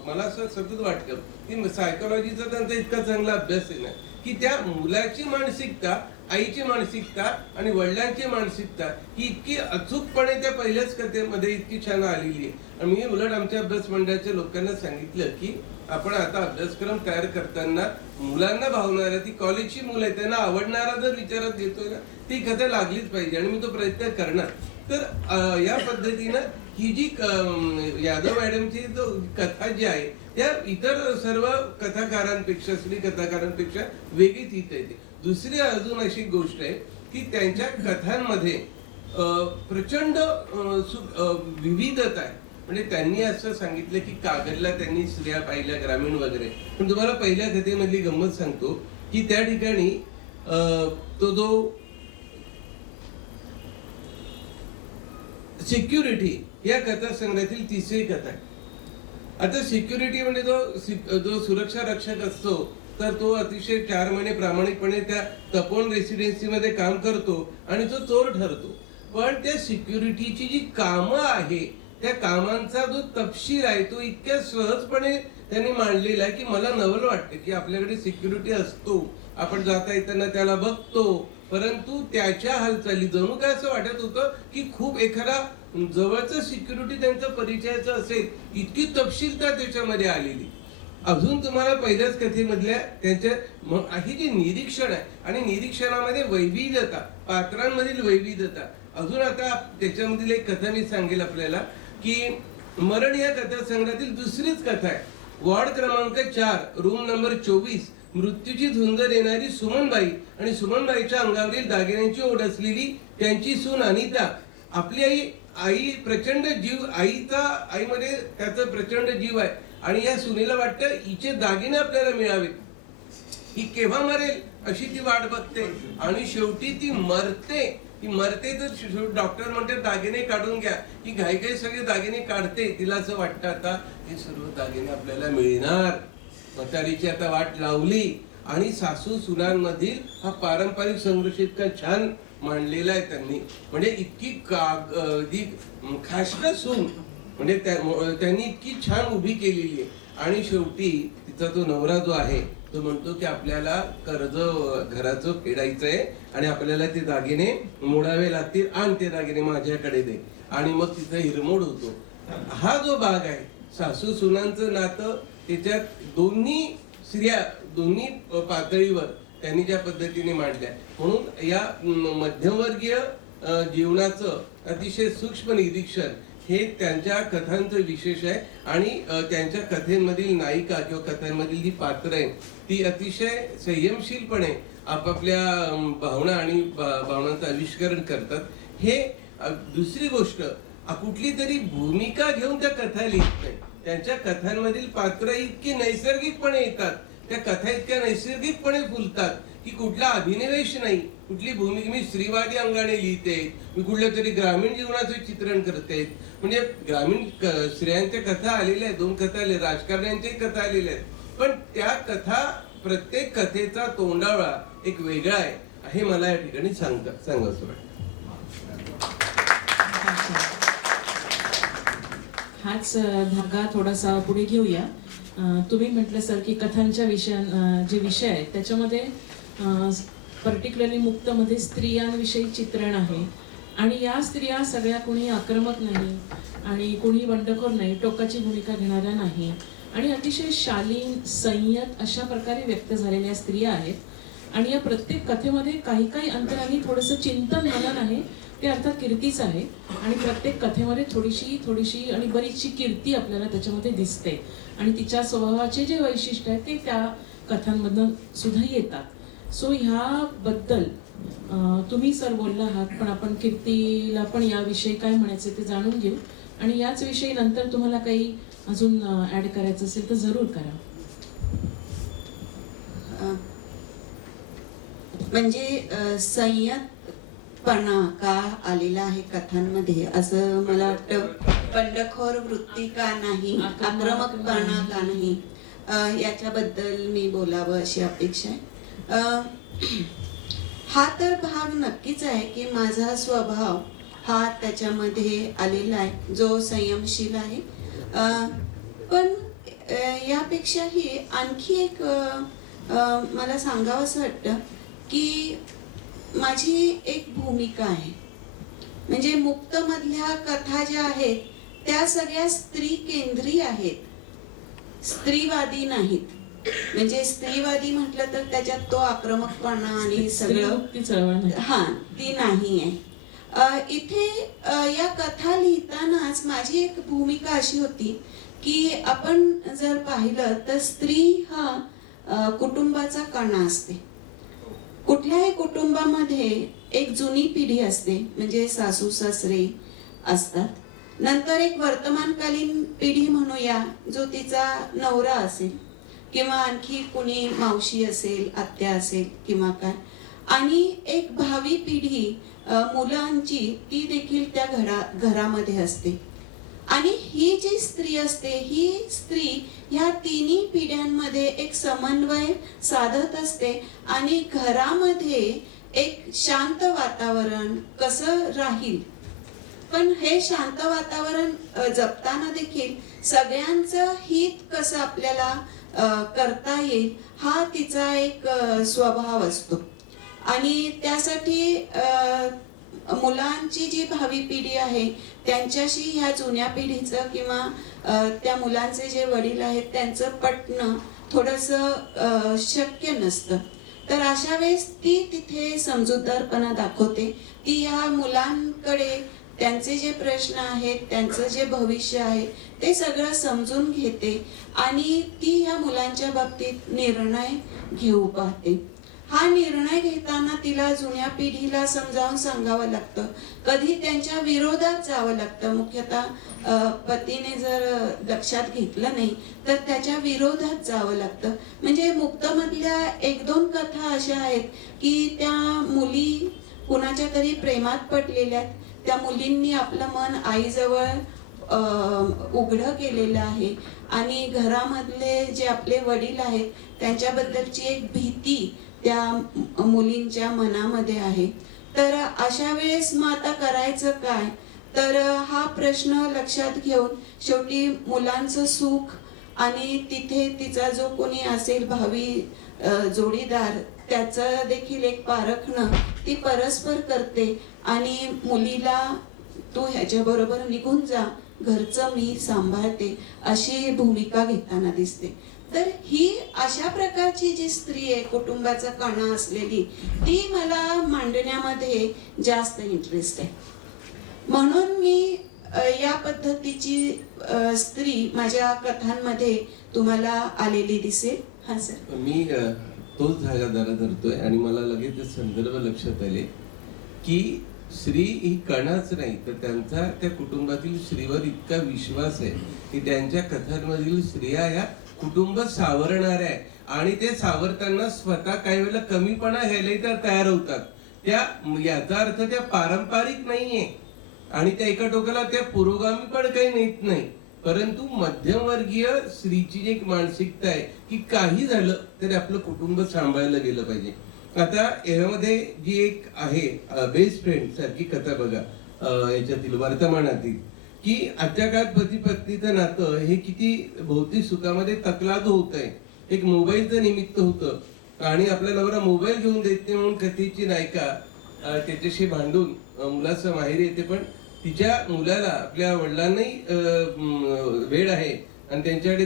मला असं सतत वाटतं की सायकोलॉजीचा त्यांचा इतका चांगला अभ्यास आहे ना की त्या मुलाची मानसिकता, आईची मानसिकता आणि वडिलांची मानसिकता ही इतकी अचूकपणे त्या पहिल्याच कथेमध्ये इतकी छान आलेली आहे. आणि मी उलट आमच्या अभ्यास मंडळाच्या लोकांना सांगितलं की आपण आता अभ्यासक्रम तयार करताना मुलांना भावणारा, ती कॉलेजची मुलं आहे त्यांना आवडणारा जर विचारात घेतोय ना ती कथा लागलीच पाहिजे आणि मी तो प्रयत्न करणार. तर या पद्धतीनं ही जी यादव मॅडमची जो कथा जी आहे त्या इतर सर्व कथाकारांपेक्षा, स्त्री कथाकारांपेक्षा वेगळीच इथे येते. दुसरी अजून अशी गोष्ट आहे की त्यांच्या कथांमध्ये प्रचंड विविधता आहे. म्हणजे त्यांनी असं सांगितलं की कागदला त्यांनी स्त्रिया पाहिल्या, ग्रामीण वगैरे. पण तुम्हाला पहिल्या कथेमधली गंमत सांगतो की त्या ठिकाणी तो जो सिक्युरिटी या कथासंग्रहातील तिसरी कथा आहे. आता सिक्युरिटी म्हणजे जो सुरक्षा रक्षक असतो तर तो अतिशय 4 महिने प्रामाणिकपणे त्या तपोवन रेसिडेन्सी मध्ये काम करतो आणि तो चोर ठरतो. पण त्या सिक्युरिटीची जी कामं आहे त्या कामांचा जो तपशील आहे तो इतक्या सहजपणे त्यांनी मांडलेला आहे की मला नवल वाटतं की आपल्याकडे सिक्युरिटी असतो, आपण जाता येताना त्याला बघतो, परंतु त्याच्या हालचाली जणू काय असं वाटत होतं की खूप एखादा जवळचं सिक्युरिटी त्यांचा परिचयाचा असेल, इतकी तपशीलता त्याच्यामध्ये आलेली. अजून तुम्हाला पहिल्याच कथेमधल्या त्यांच्या ही जी निरीक्षण आहे आणि निरीक्षणामध्ये वैविध्यता, पात्रांमधील वैविध्यता. अजून आता त्याच्यामधील एक कथा मी सांगेल आपल्याला की मरण या कथासंग्रहातील दुसरीच कथा आहे. वॉर्ड क्रमांक 4 रूम नंबर 24 मृत्यूची झुंज देणारी सुमनबाई आणि सुमनबाईच्या अंगावरील दागिन्यांची ओढ असलेली त्यांची सून अनिता. आपली आई प्रचंड जीव, आईमध्ये त्याचा प्रचंड जीव आहे आणि या सुनेला वाटतं हिचे दागिने आपल्याला मिळावेत, ही केव्हा मरेल अशी ती वाट बघते आणि शेवटी ती मरते तर डॉक्टर म्हणते दागिने काढून घ्या. ही घाई सगळे दागिने काढते. तिला असं वाटतं आता हे सर्व दागिने आपल्याला मिळणार. म्हातारीची आता वाट लावली आणि सासू सुनांमधील हा पारंपरिक संघर्ष इतका छान मांडलेला आहे त्यांनी. म्हणजे इतकी खासट सून म्हणजे त्यांनी इतकी छान उभी केलेली आहे. आणि शेवटी तिचा तो नवरा जो आहे तो म्हणतो की आपल्याला कर्ज घराचं फेडायचंय आणि आपल्याला ते दागिने मोडावे लागतील आणि ते दागिने माझ्याकडे दे. आणि मग तिचा हिरमोड होतो. हा जो भाग आहे सासू सुनांचं नातं, त्याच्यात दोन्ही स्त्रिया दोन्ही पातळीवर त्यांनी ज्या पद्धतीने मांडल्या. म्हणून या मध्यमवर्गीय जीवनाचं अतिशय सूक्ष्म निरीक्षण हे त्यांच्या कथांचं विशेष आहे. आणि त्यांच्या कथेमधील नायिका किंवा कथांमधील जी पात्र आहे ती अतिशय संयमशीलपणे आपापल्या भावना आणि भावनांचं आविष्करण करतात. हे दुसरी गोष्ट, कुठली तरी भूमिका घेऊन त्या कथा लिहित नाही. त्यांच्या कथांमधील पात्र इतकी नैसर्गिकपणे येतात, त्या कथा इतक्या नैसर्गिकपणे फुलतात की कुठला अभिनिवेश नाही, कुठली भूमिका. मी स्त्रीवादी अंगाने लिहिते, मी कुठल्या तरी ग्रामीण जीवनाचं चित्रण करते. म्हणजे ग्रामीण स्त्रियांच्या कथा आलेल्या आहेत, 2 कथा आल्या, राजकारण्यांच्याही कथा आलेल्या आहेत. पण त्या कथा प्रत्येक कथेचा तोंडावळा एक वेगळा आहे हे मला या ठिकाणी सांगावंसं वाटतं. हाच धागा थोडासा पुढे घेऊया. तुम्ही म्हटलं सर की कथांच्या जे विषय आहेत त्याच्यामध्ये पर्टिक्युलरली मुक्तमध्ये स्त्रियांविषयी चित्रण आहे आणि या स्त्रिया सगळ्या कोणी आक्रमक नाही आणि कोणी बंडखोर नाही, टोकाची भूमिका घेणाऱ्या नाही आणि अतिशय शालीन संयत अशा प्रकारे व्यक्त झालेल्या स्त्रिया आहेत आणि या प्रत्येक कथेमध्ये काही अंतराने थोडंसं चिंतन मनन आहे ते अर्थात कीर्तीच आहे आणि प्रत्येक कथेमध्ये थोडीशी आणि बरीचशी कीर्ती आपल्याला त्याच्यामध्ये दिसते आणि तिच्या स्वभावाचे जे वैशिष्ट्य आहे ते त्या कथांमधून सुद्धा येतात. सो ह्याबद्दल तुम्ही सर बोलला आहात, पण आपण कीर्तीला पण याविषयी काय म्हणायचे ते जाणून घेऊ आणि याच विषयी नंतर तुम्हाला काही अजून ऍड करायचं असेल तर जरूर करा. म्हणजे संयतपणा का आलेला आहे कथांमध्ये असं मला वाटतं. बंडखोर वृत्ती का नाही, आक्रमकपणा का नाही, याच्याबद्दल मी बोलावं अशी अपेक्षा आहे. हा तर भाग नक्कीच आहे की माझा स्वभाव हा त्याच्यामध्ये आलेला आहे जो संयमशील आहे. पण यापेक्षाही आणखी एक मला सांगावंसं वाटतं की माझी एक भूमिका आहे. म्हणजे मुक्तमधल्या कथा ज्या आहेत त्या सगळ्या स्त्री केंद्रीय आहेत, स्त्रीवादी नाहीत. म्हणजे स्त्रीवादी म्हटलं तर त्याच्यात तो आक्रमकपणा आणि सगळं ती नाही आहे. इथे या कथा लिहितानाच माझी एक भूमिका अशी होती की आपण जर पाहिलं तर स्त्री हा कुटुंबाचा कणा असते. कुठल्याही कुटुंबामध्ये एक जुनी पिढी असते, म्हणजे सासू सासरे असतात. नंतर एक वर्तमानकालीन पिढी म्हणूया, जो तिचा नवरा असेल किंवा आणखी कुणी मावशी असेल, आत्या असेल किंवा काय, आणि एक भावी पिढी मुलांची, ती देखील त्या घरामध्ये असते. आणि ही जी स्त्री असते, ही स्त्री ह्या तिन्ही पिढ्यांमध्ये एक समन्वय साधत असते आणि घरामध्ये एक शांत वातावरण कसं राहील, पण हे शांत वातावरण जपताना देखील सगळ्यांचं हित कसं आपल्याला करता येईल हा तिचा एक स्वभाव असतो. आणि त्यासाठी मुलांची जी भावी पिढी आहे त्यांच्याशी ह्या जुन्या पिढीचं किंवा त्या मुलांचे जे वडील आहेत त्यांचं पटणं थोडंसं शक्य नसतं. तर अशा वेळेस ती तिथे समजूतदारपणा दाखवते. ती ह्या मुलांकडे त्यांचे जे प्रश्न आहेत, त्यांचं जे भविष्य आहे ते सगळं समजून घेते आणि ती ह्या मुलांच्या बाबतीत निर्णय घेऊ पाहते. हा निर्णय घेताना तिला जुन्या पिढीला समजावून सांगावं लागतं, कधी त्यांच्या विरोधात जावं लागतं. मुख्यतः पतीने जर लक्षात घेतलं नाही तर त्याच्या विरोधात जावं लागतं. म्हणजे मुक्तमधल्या एक दोन कथा अशा आहेत की त्या मुली कुणाच्या तरी प्रेमात पडलेल्या आहेत. त्या मुलींनी आपलं मन आईजवळ उघडं केलेलं आहे आणि घरामधले जे आपले वडील आहेत त्यांच्याबद्दलची एक भीती त्या मुलींच्या मनामध्ये आहे. तर अशा वेळेस मग आता करायचं काय, तर हा प्रश्न लक्षात घेऊन शेवटी मुलांचं सुख आणि तिथे तिचा जो कोणी असेल भावी जोडीदार त्याचं देखील एक पारखणं ती परस्पर करते आणि मुलीला तू ह्याच्याबरोबर निघून जा, घरचं मी सांभाळते अशी भूमिका घेताना दिसते. तर ही अशा प्रकारची जी स्त्री आहे, कुटुंबाचा कणा असलेली, ती मला मांडण्यामध्ये जास्त इंटरेस्ट आहे. म्हणून मी या पद्धतीची स्त्री माझ्या कथांमध्ये तुम्हाला आलेली दिसेल. हा सर, मी तोच धागा जरा धरतोय आणि मला लगेच संदर्भ लक्षात आले की स्त्री ही कणाच नाही तर त्यांचा त्या कुटुंबातील स्त्रीवर इतका विश्वास आहे की त्यांच्या कथांमधील स्त्रिया या कुटुंब सावरणाऱ्या आहे आणि ते सावरताना स्वतः काही वेळेला कमीपणा घ्यायलाही त्या तयार होतात. त्या याचा अर्थ त्या पारंपरिक नाहीये आणि त्या एका टोकाला त्या पुरोगामी पण काही नेत नाही. परंतु मध्यमवर्गीय स्त्रीची जी एक मानसिकता आहे की काही झालं तरी आपलं कुटुंब सांभाळलं गेलं पाहिजे. आता यामध्ये जी एक आहे बेस्ट फ्रेंड सारखी कथा बघा, याच्यातील वर्तमानातील, की आजच्या काळात पती पत्नीचं नातं हे किती भौतिक सुखामध्ये तकलाद होत आहे. एक मोबाईलचं निमित्त होतं आणि आपला नवरा मोबाईल घेऊन देत नाही म्हणून कथेची नायिका त्याच्याशी भांडून मुलाचं माहेरी येते, पण तिच्या मुलाला आपल्या वडिलांनाही वेळ आहे आणि त्यांच्याकडे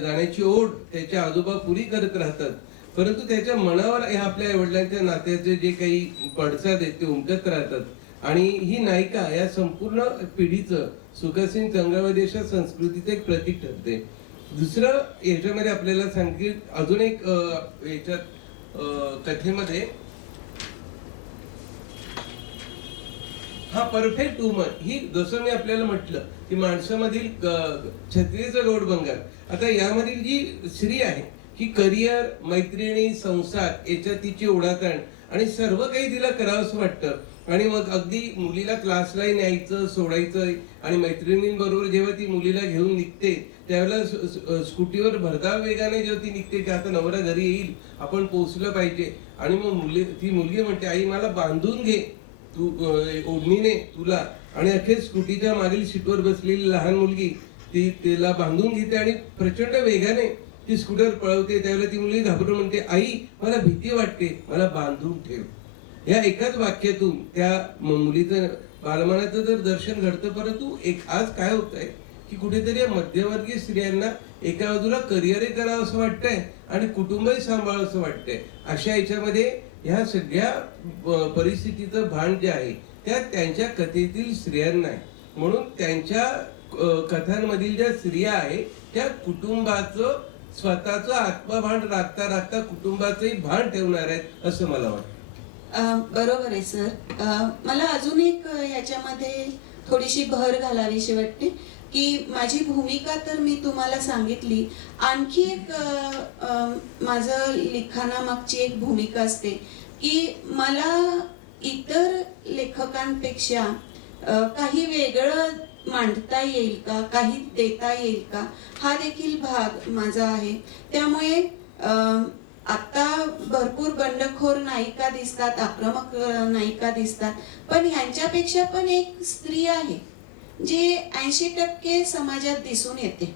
जाण्याची ओढ त्याच्या आजोबा पुरी करत राहतात, परंतु त्याच्या मनावर ह्या आपल्या वडिलांच्या नात्याचे जे काही पडसाद आहेत ते उमटत राहतात. आणि ही नायिका या संपूर्ण पिढीचं सुखसिंग चंद्रावदेशा संस्कृतीचं एक प्रतीक ठरते. दुसरं याच्यामध्ये आपल्याला सांगेल अजून एक याच्यात कथेमध्ये हा परफेक्ट वुमन ही, जसं मी आपल्याला म्हटलं की माणसामधील छत्रीचं गौड बंगाल, आता यामधील जी स्त्री आहे ही करिअर, मैत्रिणी, संसार याच्यात तिची ओढाताण आणि सर्व काही तिला करावंसं वाटतं. आणि मग अगदी मुलीला क्लासलाही न्यायचं सोडायचं आणि मैत्रिणींबरोबर जेव्हा ती मुलीला घेऊन निघते त्यावेळेला स्कूटीवर भरधाव वेगाने जेव्हा ती निघते की आता नवरा घरी येईल, आपण पोहोचलं पाहिजे. आणि मग ती मुलगी म्हणते, आई मला बांधून घे तू ओढणीने तुला. आणि अखेर स्कूटीच्या मागील सीटवर बसलेली लहान मुलगी ती तिला बांधून घेते आणि प्रचंड वेगाने ती स्कूटर पळवते. त्यावेळेला ती मुलगी घाबरून म्हणते, आई मला भीती वाटते, मला बांधून ठेव. या एकाच वाक्यातून त्या मुलीचं बालमनाचं जर दर्शन घडतं. परंतु आज काय होत आहे की कुठेतरी या मध्यमवर्गीय स्त्रियांना एका बाजूला करिअरही करावं असं वाटतंय आणि कुटुंबही सांभाळावं असं वाटतंय. अशा याच्यामध्ये ह्या सगळ्या परिस्थितीचं भान जे आहे त्या त्यांच्या कथेतील स्त्रियांना आहे. म्हणून त्यांच्या कथांमधील ज्या स्त्रिया आहेत त्या कुटुंबाचं स्वतःचं आत्मभान राखता राखता कुटुंबाचंही भान ठेवणार आहेत असं मला वाटतं. बरोबर आहे सर. मला अजून एक ह्याच्यामध्ये थोडीशी भर घालावीशी वाटते की माझी भूमिका तर मी तुम्हाला सांगितली. आणखी एक माझं लिखाणामागची एक भूमिका असते की मला इतर लेखकांपेक्षा काही वेगळं मांडता येईल का, काही देता येईल का, हा देखील भाग माझा आहे. त्यामुळे आता भरपूर बंडखोर नायिका दिसतात, आक्रमक नायिका दिसतात, पण ह्यांच्यापेक्षा पण एक स्त्री आहे जी 80% समाजात दिसून येते,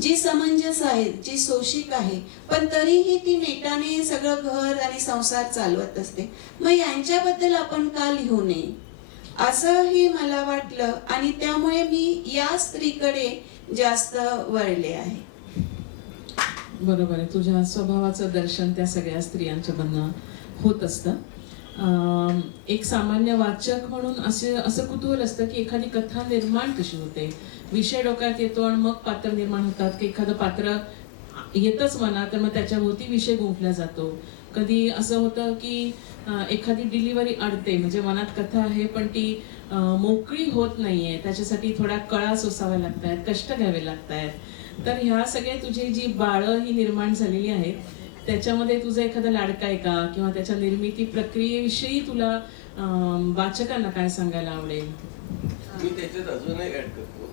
जी समंजस आहे, जी सोशिक आहे, पण तरीही ती नेटाने सगळं घर आणि संसार चालवत असते. मग यांच्याबद्दल आपण का लिहू नये असंही मला वाटलं आणि त्यामुळे मी या स्त्रीकडे जास्त वळले आहे. बरोबर आहे, तुझ्या स्वभावाचं दर्शन त्या सगळ्या स्त्रियांच्या मधनं होत असतं. एक सामान्य वाचक म्हणून असं कुतूहल असतं की एखादी कथा निर्माण कशी होते. विषय डोक्यात येतो आणि मग पात्र निर्माण होतात की एखादं पात्र येतच मनात तर मग त्याच्याभोवती विषय गुंफला जातो. कधी असं होतं की एखादी डिलिव्हरी अडते, म्हणजे मनात कथा आहे पण ती मोकळी होत नाहीये, त्याच्यासाठी थोड्या कळा सोसाव्या लागतात, कष्ट घ्यावे लागतात. तर ह्या सगळे तुझी जी बाळं ही निर्माण झालेली आहेत त्याच्यामध्ये तुझा एखादा लाडका आहे का, किंवा त्याच्या निर्मिती प्रक्रियेविषयी तुला वाचकांना काय सांगायला आवडेल? मी त्याच्यात अजूनही ऍड करतो,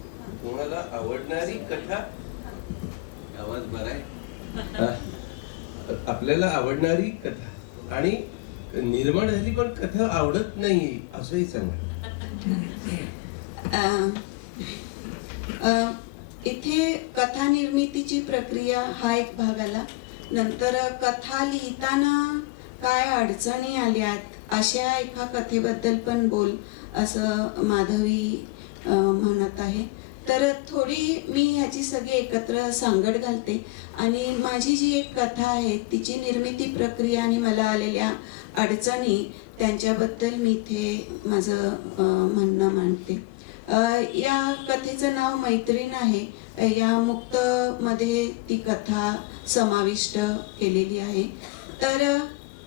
तुम्हाला आवडणारी कथा, आवाज बरा आहे, आपल्याला आवडणारी कथा आणि निर्माण झाली पण कथा आवडत नाही असंही सांगा. इथे कथा निर्मितीची प्रक्रिया हा एक भाग आला. नंतर कथा लिहिताना काय अडचणी आल्यात अशा एका कथेबद्दल पण बोल असं माधवी म्हणत आहे. तर थोडी मी ह्याची सगळी एकत्र सांगड घालते आणि माझी जी एक कथा आहे तिची निर्मिती प्रक्रिया आणि मला आलेल्या अडचणी त्यांच्याबद्दल मी इथे माझं म्हणणं मांडते. या कथेचं नाव मैत्रीण आहे. या मुक्तमध्ये ती कथा समाविष्ट केलेली आहे. तर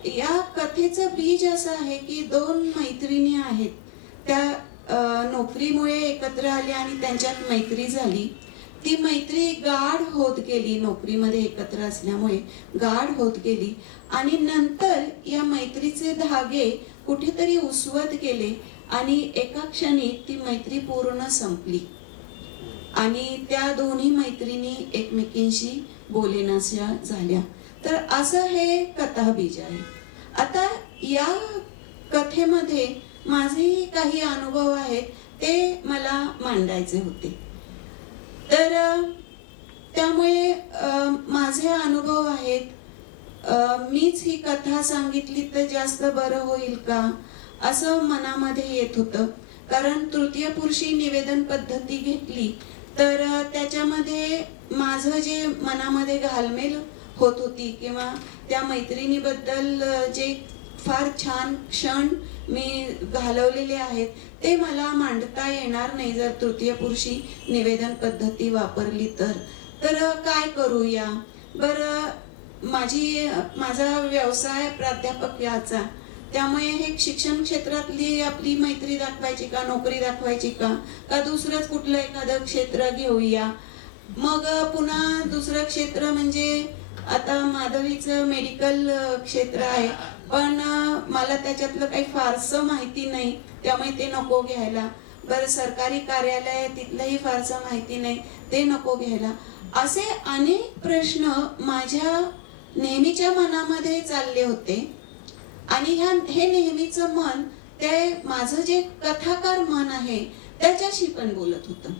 या कथेचं बीज असं आहे की दोन मैत्रिणी आहेत, त्या नोकरीमुळे एकत्र आल्या आणि त्यांच्यात मैत्री झाली. ती मैत्री गाढ होत गेली, नोकरीमध्ये एकत्र असल्यामुळे गाढ होत गेली आणि नंतर या मैत्रीचे धागे कुठेतरी उसवत गेले आणि एका क्षणी ती मैत्री पूर्ण संपली. आणि त्या दोन्ही मैत्रिणी एकमेकींशी बोलेनाशा झाल्या. तर असं हे कथाबीज आहे. आता या कथेमध्ये माझेही काही अनुभव आहेत, ते मला मांडायचे होते. तर त्यामुळे माझे अनुभव आहेत. मीच ही कथा सांगितली तर जास्त बरं होईल का असं मनामध्ये येत होतं. कारण तृतीय पुरुषी निवेदन पद्धती घेतली तर त्याच्यामध्ये माझं जे मनामध्ये घालमेल होत होती किंवा त्या मैत्रिणीबद्दल जे फार छान क्षण मी घालवलेले आहेत ते मला मांडता येणार नाही जर तृतीय पुरुषी निवेदन पद्धती वापरली तर. तर काय करूया बरं. माझा व्यवसाय प्राध्यापक याचा, त्यामुळे हे शिक्षण क्षेत्रातली आपली मैत्री दाखवायची का, नोकरी दाखवायची का दुसरंच कुठलं एखादं क्षेत्र घेऊया. मग पुन्हा दुसरं क्षेत्र म्हणजे आता माधवीचं मेडिकल क्षेत्र आहे, पण मला त्याच्यातलं काही फारसं माहिती नाही, त्यामुळे ते नको घ्यायला. बरं, सरकारी कार्यालय तिथलंही फारसं माहिती नाही, ते नको घ्यायला. असे अनेक प्रश्न माझ्या नेहमीच्या मनामध्ये चालले होते. आणि हे नेहमीचं मन ते माझं जे कथाकार मन आहे त्याच्याशी पण बोलत होतं.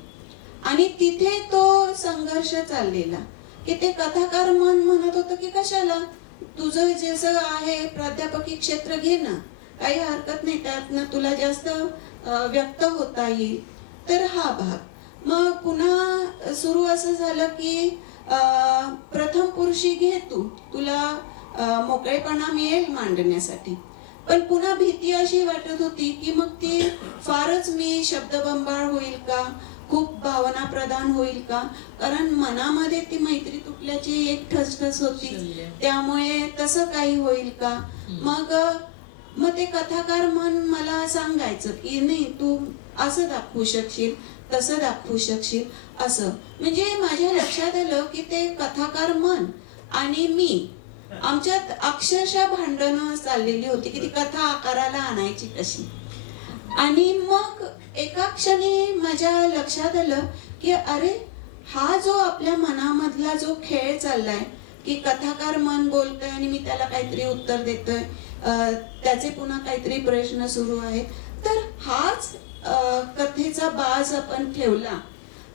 आणि तिथे तो संघर्ष चाललेला की ते कथाकार मन म्हणत होतं की कशाला, तुझं जसं आहे प्राध्यापकी क्षेत्र घे ना, काही हरकत नाही, त्यातनं तुला जास्त व्यक्त होता येईल. तर हा भाग मग पुन्हा सुरू असं झालं की प्रथम पुरुषी घे, तुला मोकळेपणा मिळेल मांडण्यासाठी. पण पुन्हा भीती अशी वाटत होती की मग ती फारच मी शब्दबंबाळ होईल का, खूप भावना प्रधान होईल का, कारण मनामध्ये ती मैत्री तुटल्याची एक ठसठस होती, त्यामुळे तसं काही होईल का. मग ते कथाकार मन मला सांगायचं की नाही, तू असं दाखवू शकशील, तसं दाखवू शकशील, असं. म्हणजे माझ्या लक्षात आलं की ते कथाकार मन आणि मी आमच्यात अक्षरशः भांडणं चाललेली होती की ती कथा आकाराला आणायची कशी. आणि मग एका क्षणी माझ्या लक्षात आलं की अरे, हा जो आपल्या मनामधला जो खेळ चाललाय की कथाकार मन बोलतोय आणि मी त्याला काहीतरी उत्तर देतोय, त्याचे पुन्हा काहीतरी प्रश्न सुरू आहेत, तर हाच कथेचा बाज आपण ठेवला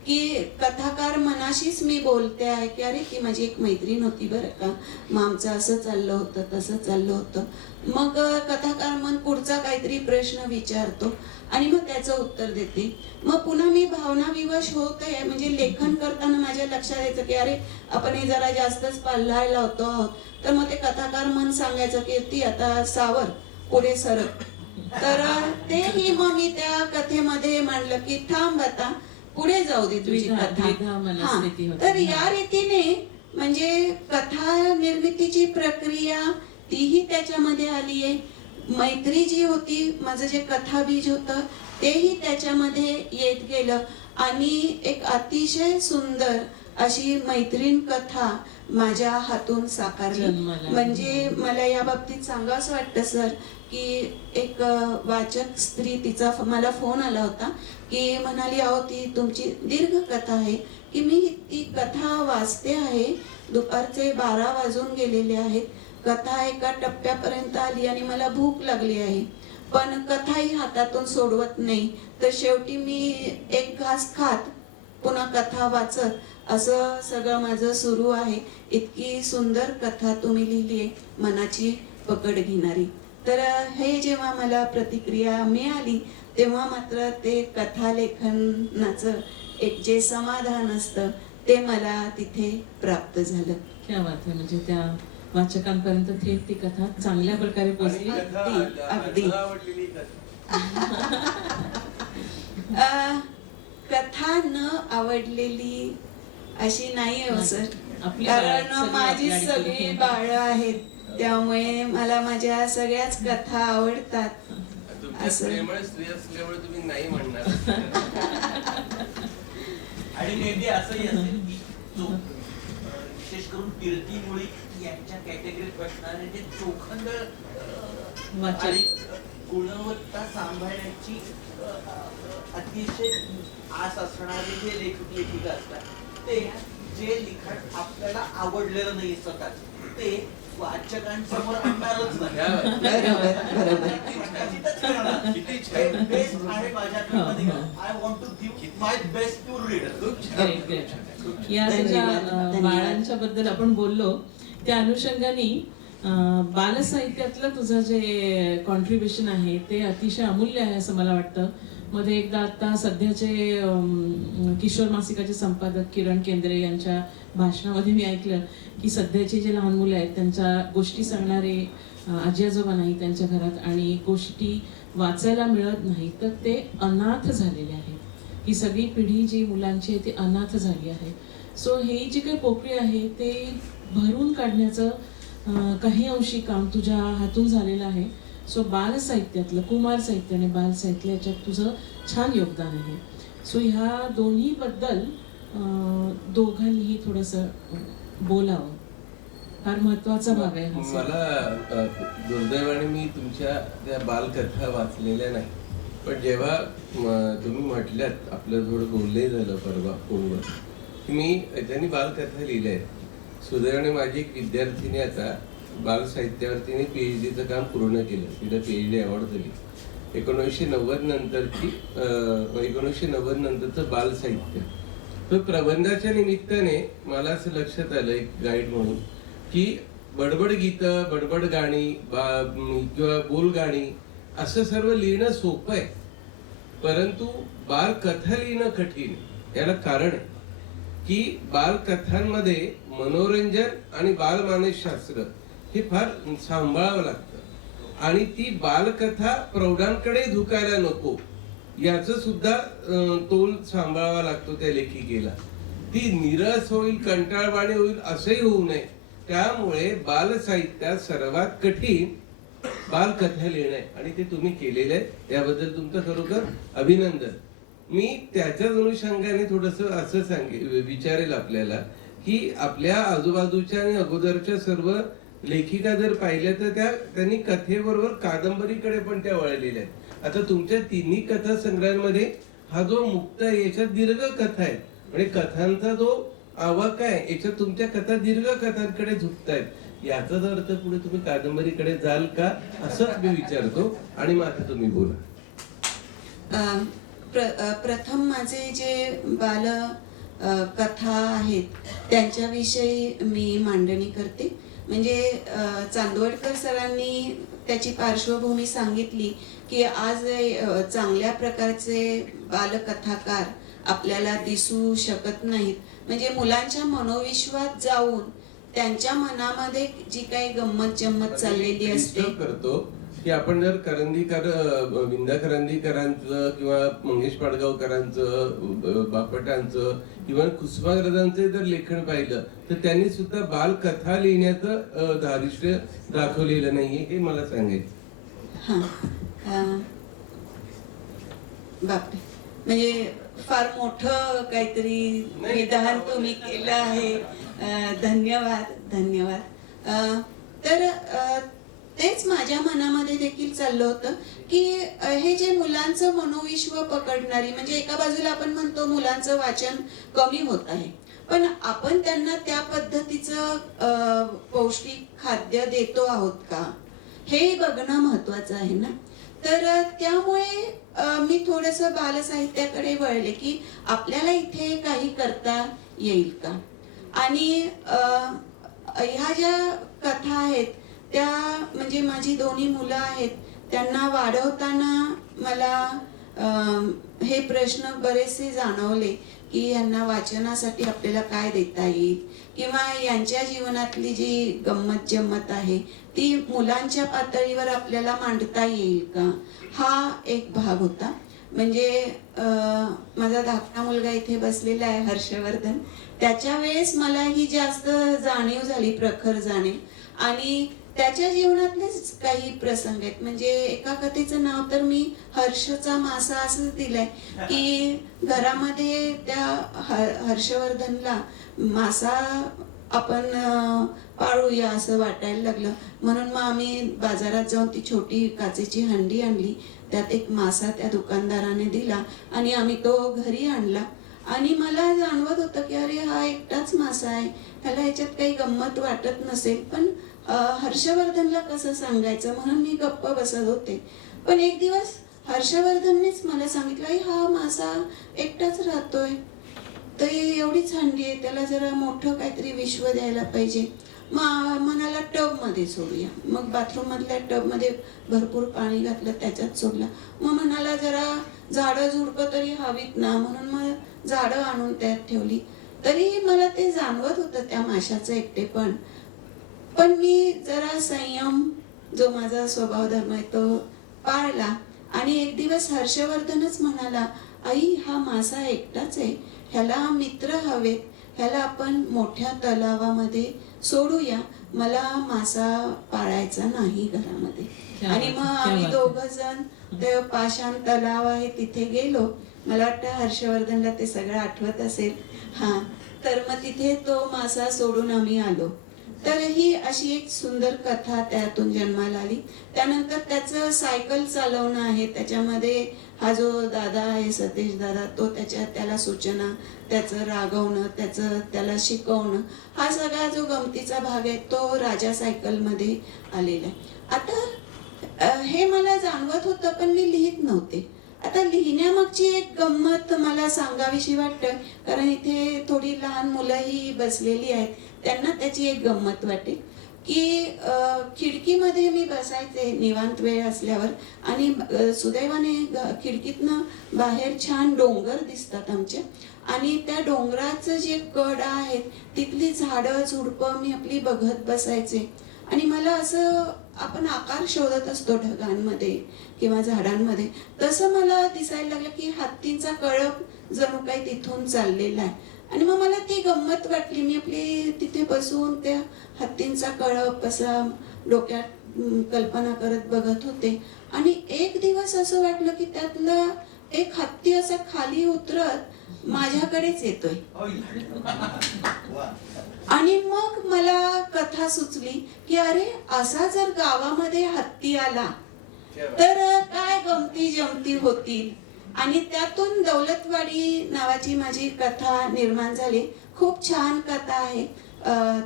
की कथाकार मनाशीच मी बोलते आहे की अरे, ती माझी एक मैत्रीण होती बरं का, मग आमचं असं चाललं होतं, तसं चाललं होतं. मग कथाकार मन पुढचा काहीतरी प्रश्न विचारतो आणि मग त्याचं उत्तर देते. मग पुन्हा मी भावनाविवश होते, म्हणजे लेखन करताना माझ्या लक्षात यायचं की अरे, आपण हे जरा जास्तच पाल्हायला होतो आहोत. तर मग ते कथाकार मन सांगायचं की ती आता सावर, पुढे सरक. तर तेही मग मी त्या कथेमध्ये मांडलं की थांब आता, पुढे जाऊ दे तुझी कथा. तर या रीतीने म्हणजे कथा निर्मितीची प्रक्रिया तीही त्याच्यामध्ये आली आहे. मैत्री जी होती, माझं जे कथाबीज होतं तेही त्याच्यामध्ये येत गेलं आणि एक अतिशय सुंदर अशी मैत्रीण कथा माझ्या हातून साकारली. म्हणजे मला या बाबतीत सांगावंसं वाटतं सर की एक वाचक स्त्री, तिचा मला फोन आला होता की म्हणाली, अहो ती तुमची दीर्घ कथा आहे की मी ती कथा वाचते आहे, दुपारचे 12 वाजून गेलेले आहेत, कथा एका टप्प्यापर्यंत आली आणि मला भूक लागली आहे, पण कथाही हातातून सोडवत नाही. तर शेवटी मी एक घास खात पुन्हा कथा वाचत, असं सगळं माझं सुरू आहे. इतकी सुंदर कथा तुम्ही लिहिली आहे, मनाची पकड घेणारी. तर हे जेव्हा मला प्रतिक्रिया मिळाली तेव्हा मात्र ते कथा लेखनाचं एक जे समाधान असतं ते मला तिथे प्राप्त झालं. क्या बात आहे. म्हणजे त्या वाचकांपर्यंत थेट ती कथा चांगल्या प्रकारे पोहोचली. अगदी कथा न आवडलेली अशी नाही आहे सर, कारण माझी सगळी बाळ आहेत, त्यामुळे मला माझ्या सगळ्याच कथा आवडतात. असं स्त्री असल्यामुळे तुम्ही नाही म्हणणार. आणि नेहमी असंही असेल की जो विशेष करून कीर्ती मुळी यांच्या कॅटेगरीत बसणारे जे चोखंद आणि गुणवत्ता सांभाळण्याची अतिशय आस असणारे जे लेखक लेखिका असतात ते जे लिखाण आपल्याला आवडलेलं नाही स्वतःच ते वाचकांसमोर आणणारच नाही. बरोबर. किती छान बेस्ट आहे माझ्याकडे. I want to give my best to reader. Great great. या तुझ्या धन्यवाद. बाळांच्या बद्दल आपण बोललो त्या अनुषंगाने बालसाहित्यातलं तुझं जे कॉन्ट्रीब्युशन आहे ते अतिशय अमूल्य आहे असं मला वाटतं. मध्ये एकदा आता सध्याचे किशोर मासिकाचे संपादक किरण केंद्रे यांच्या भाषणामध्ये मी ऐकलं की सध्याची जे लहान मुलं आहेत त्यांच्या गोष्टी सांगणारे आजी आजोबा नाही त्यांच्या घरात आणि गोष्टी वाचायला मिळत नाही तर ते अनाथ झालेले आहेत. ही सगळी पिढी जी मुलांची आहे ती अनाथ झाली आहे. सो हे जी काही पोकळी आहे ते भरून काढण्याचं काही अंशी काम तुझ्या हातून झालेलं आहे. सो बालसाहित्यातलं कुमार साहित्य आणि बालसाहित्य याच्यात तुझं छान योगदान आहे. सो ह्या दोन्हीबद्दल दोघांनीही थोडंसं बोलावं. फार महत्वाचा भाग आहे हा. मला दुर्दैवाने मी तुमच्या त्या बालकथा वाचलेल्या नाही, पण जेव्हा तुम्ही म्हटल्यात आपलं थोडं बोललंही झालं परवा फोनवर की मी त्यांनी बालकथा लिहिल्या आहेत. सुदैवाने माझी एक विद्यार्थिनी आता बाल साहित्यावरती PhD काम पूर्ण केलं. तिला PhD अवॉर्ड दिली. 1990 नंतरची 1990 नंतरचं बाल साहित्य. तर प्रबंधाच्या निमित्ताने मला असं लक्षात आलं एक गाईड म्हणून की बडबड गीतं, बडबड गाणी किंवा बोल गाणी असं सर्व लिहिणं सोपं आहे, परंतु बालकथा लिहिणं कठीण. याला कारण आहे की बालकथांमध्ये मनोरंजन आणि बालमानसशास्त्र हे फार सांभाळावं लागतं आणि ती बालकथा प्रौढांकडे झुकायला नको याचं सुद्धा तोल सांभाळावा लागतो त्या लेखिकेला. ती निरस होईल, कंटाळवाणी होईल असंही होऊ नये. त्यामुळे बालसाहित्यात सर्वात कठीण बालकथा लिहिणं आहे आणि ते तुम्ही केलेलं आहे. याबद्दल तुमचं खरोखर अभिनंदन. मी त्याच्याच अनुषंगाने थोडस असं विचारेल आपल्याला की आपल्या आजूबाजूच्या आणि अगोदरच्या सर्व लेखिका जर पाहिल्या तर त्यांनी कथेबरोबर कादंबरीकडे पण त्या वळलेल्या आहेत. आता तुमच्या तिन्ही कथा संग्रहांमध्ये हा जो मुक्त आहे याच्यात दीर्घ कथा आहेत, म्हणजे कथांचा जो आवाका आहे याच्यात तुमच्या कथा दीर्घ कथांकडे झुकतायत. याचाच अर्थ पुढे तुम्ही कादंबरीकडे जाल का असंच मी विचारतो आणि मग आता तुम्ही बोला. प्रथम माझे जे बाल कथा आहेत त्यांच्याविषयी मी मांडणी करते. म्हणजे चांदवडकर सरांनी त्याची पार्श्वभूमी सांगितली की आज चांगल्या प्रकारचे बालकथाकार आपल्याला दिसू शकत नाहीत. म्हणजे मुलांच्या मनोविश्वात जाऊन त्यांच्या मनामध्ये जी काही गंमत जम्मत चाललेली असते करतो की आपण जर विंदा करंदीकरांचं किंवा मंगेश पाडगावकरांचं, बापटांचं किंवा कुसुमाग्रजांचं जर लेखन पाहिलं तर त्यांनी सुद्धा बालकथा लिहिण्याचं धारिष्ट्य दाखवलेलं नाहीये हे मला सांगायचं. बापरे, म्हणजे फार मोठं काहीतरी विधान तुम्ही केलं आहे. धन्यवाद धन्यवाद. तर तेच माझ्या मनामध्ये देखील चाललं होतं की हे जे मुलांचं मनोविश्व पकडणारी, म्हणजे एका बाजूला आपण म्हणतो मुलांचं वाचन कमी होत आहे, पण आपण त्यांना त्या पद्धतीचं पौष्टिक खाद्य देतो आहोत का हे बघणं महत्वाचं आहे ना. तर त्यामुळे मी थोडस बालसाहित्याकडे वळले की आपल्याला इथे काही करता येईल का. आणि ह्या ज्या कथा आहेत त्या म्हणजे माझी दोन्ही मुलं आहेत त्यांना वाढवताना मला हे प्रश्न बरेचसे जाणवले की यांना वाचनासाठी आपल्याला काय देता येईल किंवा यांच्या जीवनातली जी गंमत जम्मत आहे ती मुलांच्या पातळीवर आपल्याला मांडता येईल का, हा एक भाग होता. म्हणजे माझा धाकटा मुलगा इथे बसलेला आहे हर्षवर्धन, त्याच्या वेळेस मला ही जास्त जाणीव झाली, प्रखर जाणीव. आणि त्याच्या जीवनातलेच काही प्रसंग आहेत. म्हणजे एका कथेचं नाव तर मी हर्षचा मासा असं दिलंय की घरामध्ये त्या हर्षवर्धनला मासा आपण पाळूया असं वाटायला लागलं. म्हणून मग आम्ही बाजारात जाऊन ती छोटी काचेची हंडी आणली, त्यात एक मासा त्या दुकानदाराने दिला आणि आम्ही तो घरी आणला. आणि मला जाणवत होतं की अरे हा एकटाच मासा आहे, ह्याला ह्याच्यात काही गंमत वाटत नसेल, पण हर्षवर्धनला कसं सांगायचं म्हणून मी गप्प बसत होते. पण एक दिवस हर्षवर्धननेच मला सांगितलं, आई हा मासा एकटाच राहतोय, तर एवढीच हंडी आहे, त्याला जरा मोठं काहीतरी विश्व द्यायला पाहिजे. मग म्हणाला टबमध्ये सोडूया. मग बाथरूममधल्या टबमध्ये भरपूर पाणी घातलं, त्याच्यात सोडला. मग म्हणाला जरा झाडं झुडपं तरी हवीत ना, म्हणून मग झाडं आणून त्यात ठेवली. तरी मला ते जाणवत होतं त्या माशाचं एकटेपण. पण मी जरा संयम, जो माझा स्वभाव धर्म आहे तो पाळला. आणि एक दिवस हर्षवर्धनच म्हणाला, आई हा मासा एकटाच आहे, ह्याला मित्र हवेत, ह्याला आपण मोठ्या तलावामध्ये सोडूया, मला मासा पाळायचा नाही घरामध्ये. आणि मग आम्ही दोघं जण ते पाषाण तलाव आहे तिथे गेलो. मला वाटतं हर्षवर्धनला ते सगळं आठवत असेल. हा, तर मग तिथे तो मासा सोडून आम्ही आलो. तर ही अशी एक सुंदर कथा त्यातून जन्माला आली. त्यानंतर त्याचं सायकल चालवणं आहे, त्याच्यामध्ये हा जो दादा आहे सतीश दादा, तो त्याला सूचना, त्याचं रागवणं, त्याला शिकवणं, हा सगळा जो गमतीचा भाग आहे तो राजा सायकलमध्ये आलेला आहे. आता हे मला जाणवत होतं, पण मी लिहित नव्हते. आता लिहिण्यामागची एक गंमत मला सांगावीशी वाटतं, कारण इथे थोडी लहान मुलंही बसलेली आहेत, त्यांना त्याची एक गंमत वाटेल की खिडकीमध्ये मी बसायचे निवांत वेळ असल्यावर, आणि सुदैवाने खिडकीतनं बाहेर छान डोंगर दिसतात आमच्या, आणि त्या डोंगराचं जे कड आहेत तिथली झाडं झुडपं मी आपली बघत बसायचे. आणि मला असं, आपण आकार शोधत असतो ढगांमध्ये किंवा झाडांमध्ये, तसं मला दिसायला लागलं की हत्तींचा कळप जणू काही तिथून चाललेला आहे. आणि मग मला ती गंमत वाटली. मी आपली तिथे बसून त्या हत्तींचा कळप असा डोक्यात कल्पना करत बघत होते. आणि एक दिवस असं वाटलं की त्यातला एक हत्ती असा खाली उतरत माझ्याकडेच येतोय. आणि मग मला कथा सुचली की अरे असा जर गावामध्ये हत्ती आला तर काय गमती जमती होतील. आणि त्यातून दौलतवाडी नावाची माझी कथा निर्माण झाली. खूप छान कथा आहे,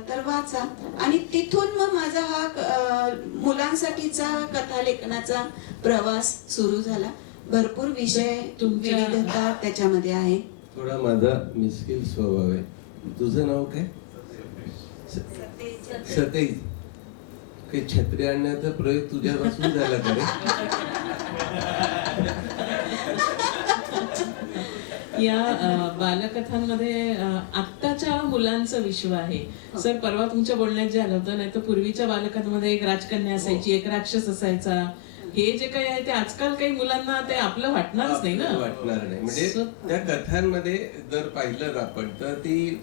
तर वाचा. आणि तिथून मग माझा हा मुलांसाठीचा कथा लेखनाचा प्रवास सुरू झाला. भरपूर विषय, विविधता त्याच्यामध्ये आहे. थोडा माझा मिश्किल स्वभाव आहे. तुझं नाव काय? सतेज. काही छत्री आणण्याचा प्रयोग तुझ्यापासून झाला का रे? या बालकथांमध्ये आत्ताच्या मुलांचं विश्व आहे. सर, परवा तुमच्या बोलण्यात जे आलं होतं, नाही तर पूर्वीच्या बालकथांमध्ये एक राजकन्या असायची, एक राक्षस असायचा. हे जे काही आहे ते आजकाल काही मुलांना ते आपलं वाटणारच नाही ना. वाटणार नाही. म्हणजे त्या कथांमध्ये जर पाहिलं आपण तर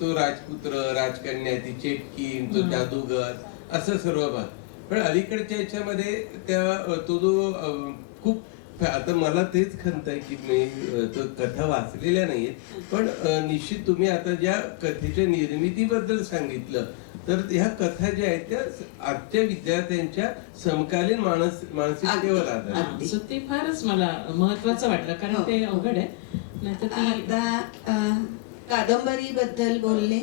तो राजपुत्र, राजकन्या, ती चेटकी, तो जादूगर, असं सर्व भाग. पण अलीकडच्या याच्यामध्ये तो जो खूप, आता मला तेच खंत आहे की मी तो कथा वाचलेल्या नाहीयेत, पण निश्चित तुम्ही आता ज्या कथेच्या निर्मितीबद्दल सांगितलं, तर ह्या कथा ज्या आहेत त्या आजच्या विद्यार्थ्यांच्या समकालीन मानसिकतेवर आधारित. ते फारच मला महत्वाचं वाटलं, कारण ते अवघड आहे. नाहीतर ती आता कादंबरी बद्दल बोलले,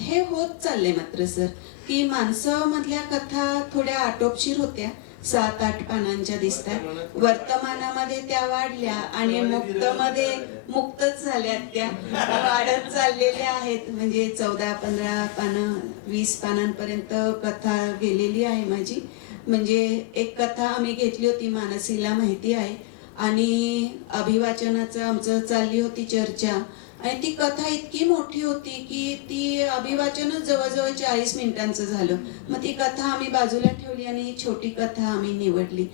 हे होत चालले मात्र सर की माणसं मधल्या कथा थोड्या आटोपशीर होत्या, 7-8 पानांच्या दिसतात. वर्तमानामध्ये त्या वाढल्या आणि मुक्तमध्ये मुक्तच झाल्यात, त्या वाढत चाललेल्या आहेत. म्हणजे 14-15 पानं, 20 पानांपर्यंत कथा गेलेली आहे माझी. म्हणजे एक कथा आम्ही घेतली होती, मानसीला माहिती आहे, आणि अभिवाचनाचं आमचं चालली होती चर्चा. आणि ती कथा इतकी मोठी होती की ती अभिवाचनच जवळजवळ 40 मिनिटांचं झालं. मग ती कथा आम्ही बाजूला ठेवली आणि ही छोटी कथा आम्ही निवडली.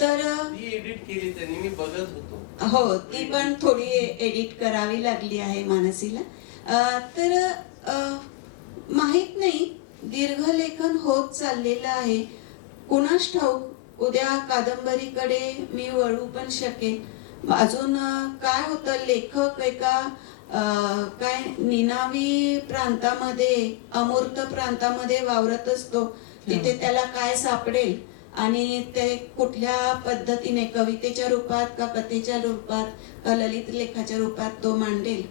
तर एडिट केली त्यांनी, मी बघत होतो. हो, ती पण थोडी एडिट करावी लागली आहे मानसीला. तर माहित नाही, दीर्घलेखन होत चाललेलं आहे. कुणास ठाऊक उद्या कादंबरीकडे मी वळू पण शकेन. अजून काय होतं, लेखक एका काय निनावी प्रांतामध्ये, अमूर्त प्रांतामध्ये वावरत असतो, तिथे त्याला काय सापडेल आणि ते कुठल्या पद्धतीने कवितेच्या रूपात का कथेच्या रूपात का ललित लेखाच्या रूपात तो मांडेल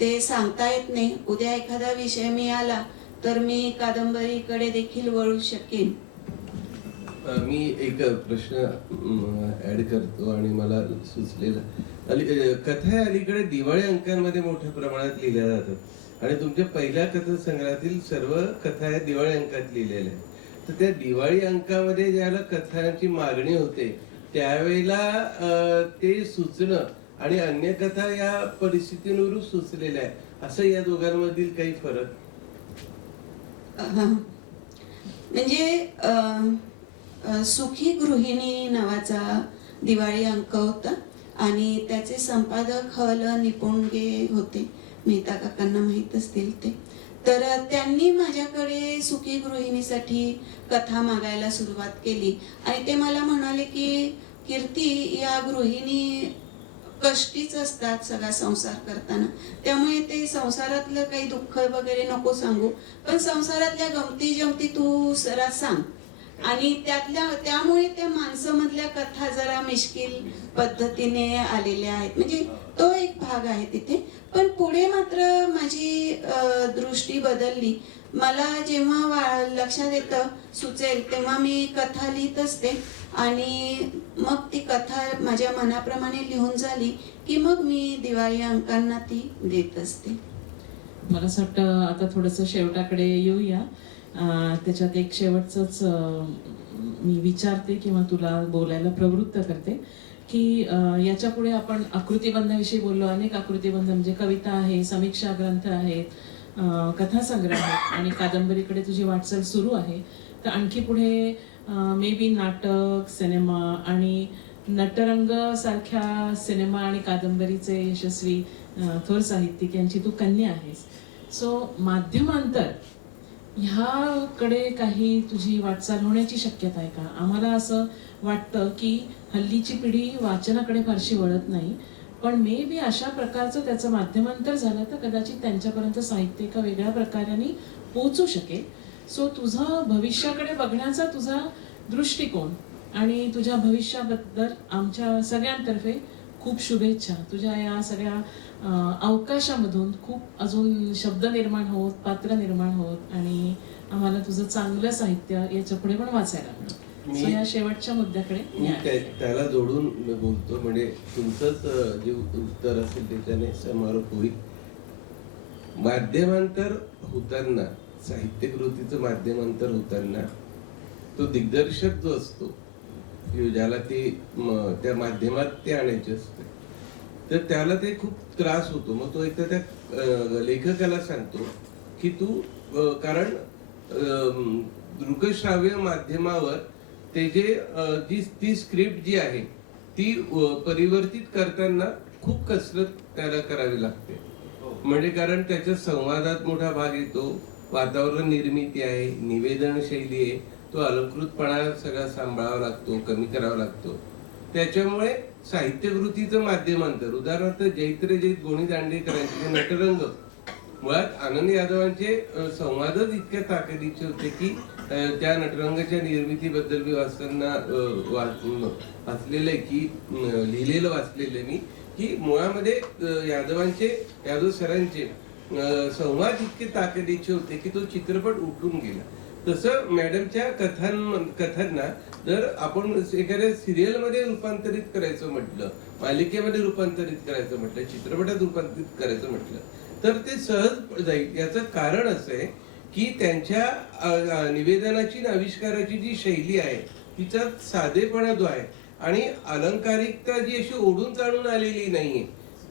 ते सांगता येत नाही. उद्या एखादा विषय मिळाला तर मी कादंबरीकडे देखील वळू शकेन. मी एक प्रश्न ऍड करतो आणि मला सुचलेला कथा अलीकडे दिवाळी अंकांमध्ये मोठ्या प्रमाणात लिहिल्या जातात आणि तुमच्या पहिल्या कथासंग्रहातील सर्व कथा या दिवाळी अंकात लिहिलेल्या आहेत. तर त्या दिवाळी अंकामध्ये ज्याला कथांची मागणी होते त्यावेळेला ते सुचणं आणि अन्य कथा या परिस्थितीनुरूप सुचलेल्या आहे, असं या दोघांमधील काही फरक? म्हणजे सुखी गृहिणी नावाचा दिवाळी अंक होता आणि त्याचे संपादक हल निपुणगे होते, मेहता काकांना माहीत असतील ते. तर त्यांनी माझ्याकडे सुखी गृहिणीसाठी कथा मागायला सुरुवात केली आणि ते मला म्हणाले की कीर्ती, या गृहिणी कष्टीच असतात सगळा संसार करताना, त्यामुळे ते संसारातलं काही दुःख वगैरे नको सांगू, पण संसारातल्या गमती जमती तू जरा सांग. आणि त्यामुळे त्या माणसामधल्या कथा जरा मिश्किल पद्धतीने आलेल्या आहेत, म्हणजे तो एक भाग आहे तिथे. पण पुढे मात्र माझी दृष्टी बदलली. मला जेव्हा लक्षात येतं सुचेल तेव्हा मी कथा लिहित असते आणि मग ती कथा माझ्या मनाप्रमाणे लिहून झाली की मग मी दिवाळी अंकांना ती देत असते. मला असं वाटतं आता थोडंसं शेवटाकडे येऊया. त्याच्यात एक शेवटचंच मी विचारते किंवा तुला बोलायला प्रवृत्त करते की याच्या पुढे आपण आकृतिबंधाविषयी बोललो. अनेक आकृतिबंध म्हणजे कविता आहे, समीक्षा ग्रंथ आहेत, कथासंग्रह आहेत आणि कादंबरीकडे तुझी वाटचाल सुरू आहे. तर आणखी पुढे मे बी नाटक, सिनेमा आणि नटरंग सारख्या सिनेमा आणि कादंबरीचे यशस्वी थोर साहित्यिक यांची तू कन्या आहेस. सो माध्यमांतर ह्याकडे काही तुझी वाटचाल होण्याची शक्यता आहे का? आम्हाला असं वाटतं की हल्लीची पिढी वाचनाकडे फारशी वळत नाही, पण मे बी अशा प्रकारचं त्याचं माध्यमांतर झालं तर कदाचित त्यांच्यापर्यंत साहित्य एका वेगळ्या प्रकाराने पोहोचू शकेल. सो तुझं भविष्याकडे बघण्याचा तुझा दृष्टिकोन आणि तुझ्या भविष्याबद्दल आमच्या सगळ्यांतर्फे खूप शुभेच्छा. तुझ्या या सगळ्या अवकाशामधून खूप अजून शब्द निर्माण होत, पात्र निर्माण होत आणि आम्हाला तुझं चांगलं साहित्य याच्या पुढे पण वाचायला मिळतं. सो या शेवटच्या मुद्द्याकडे त्याला जोडून बोलतो, म्हणजे तुमचंच जे उत्तर असेल त्याच्याने समारोप होईल. माध्यमांतर होताना, साहित्य कृतीचं माध्यमांतर होताना तो दिग्दर्शक जो असतो ज्याला ते त्या माध्यमात ते आणायचे असते तर त्याला ते खूप त्रास होतो. मग तो एकदा त्या लेखकाला सांगतो की तू कारण दृकश्राव्य माध्यमावर ते जे ती स्क्रिप्ट जी आहे ती परिवर्तित करताना खूप कसरत त्याला करावी लागते. म्हणजे कारण त्याच्या संवादात मोठा भाग येतो, वातावरण निर्मिती आहे, निवेदन शैली आहे, तो अलंकृतपणा सगळा सांभाळावा लागतो, कमी करावा लागतो. त्याच्यामुळे साहित्यकृतीचं माध्यमांतर, उदाहरणार्थ जैत्र जैत गोणी दांडेकरांचे नटरंग, मुळात आनंद यादवांचे संवादच इतक्या ताकदीचे होते की त्या नटरंगाच्या निर्मितीबद्दल मी वाचताना वाचलेलं की लिहिलेलं वाचलेलं मी की मुळामध्ये यादव सरांचे संवाद इतके ताकदीचे होते की तो चित्रपट उठून गेला. तसं मॅडमच्या कथांना जर आपण एखाद्या सिरियल मध्ये रूपांतरित करायचं म्हटलं, मालिकेमध्ये रूपांतरित करायचं म्हटलं, चित्रपटात रूपांतरित करायचं म्हटलं तर ते सहज जाईल. याचं कारण असं आहे की त्यांच्या निवेदनाची, आविष्काराची जी शैली आहे तिचा साधेपणा जो आहे आणि अलंकारिकता जी अशी ओढून चालून आलेली नाहीये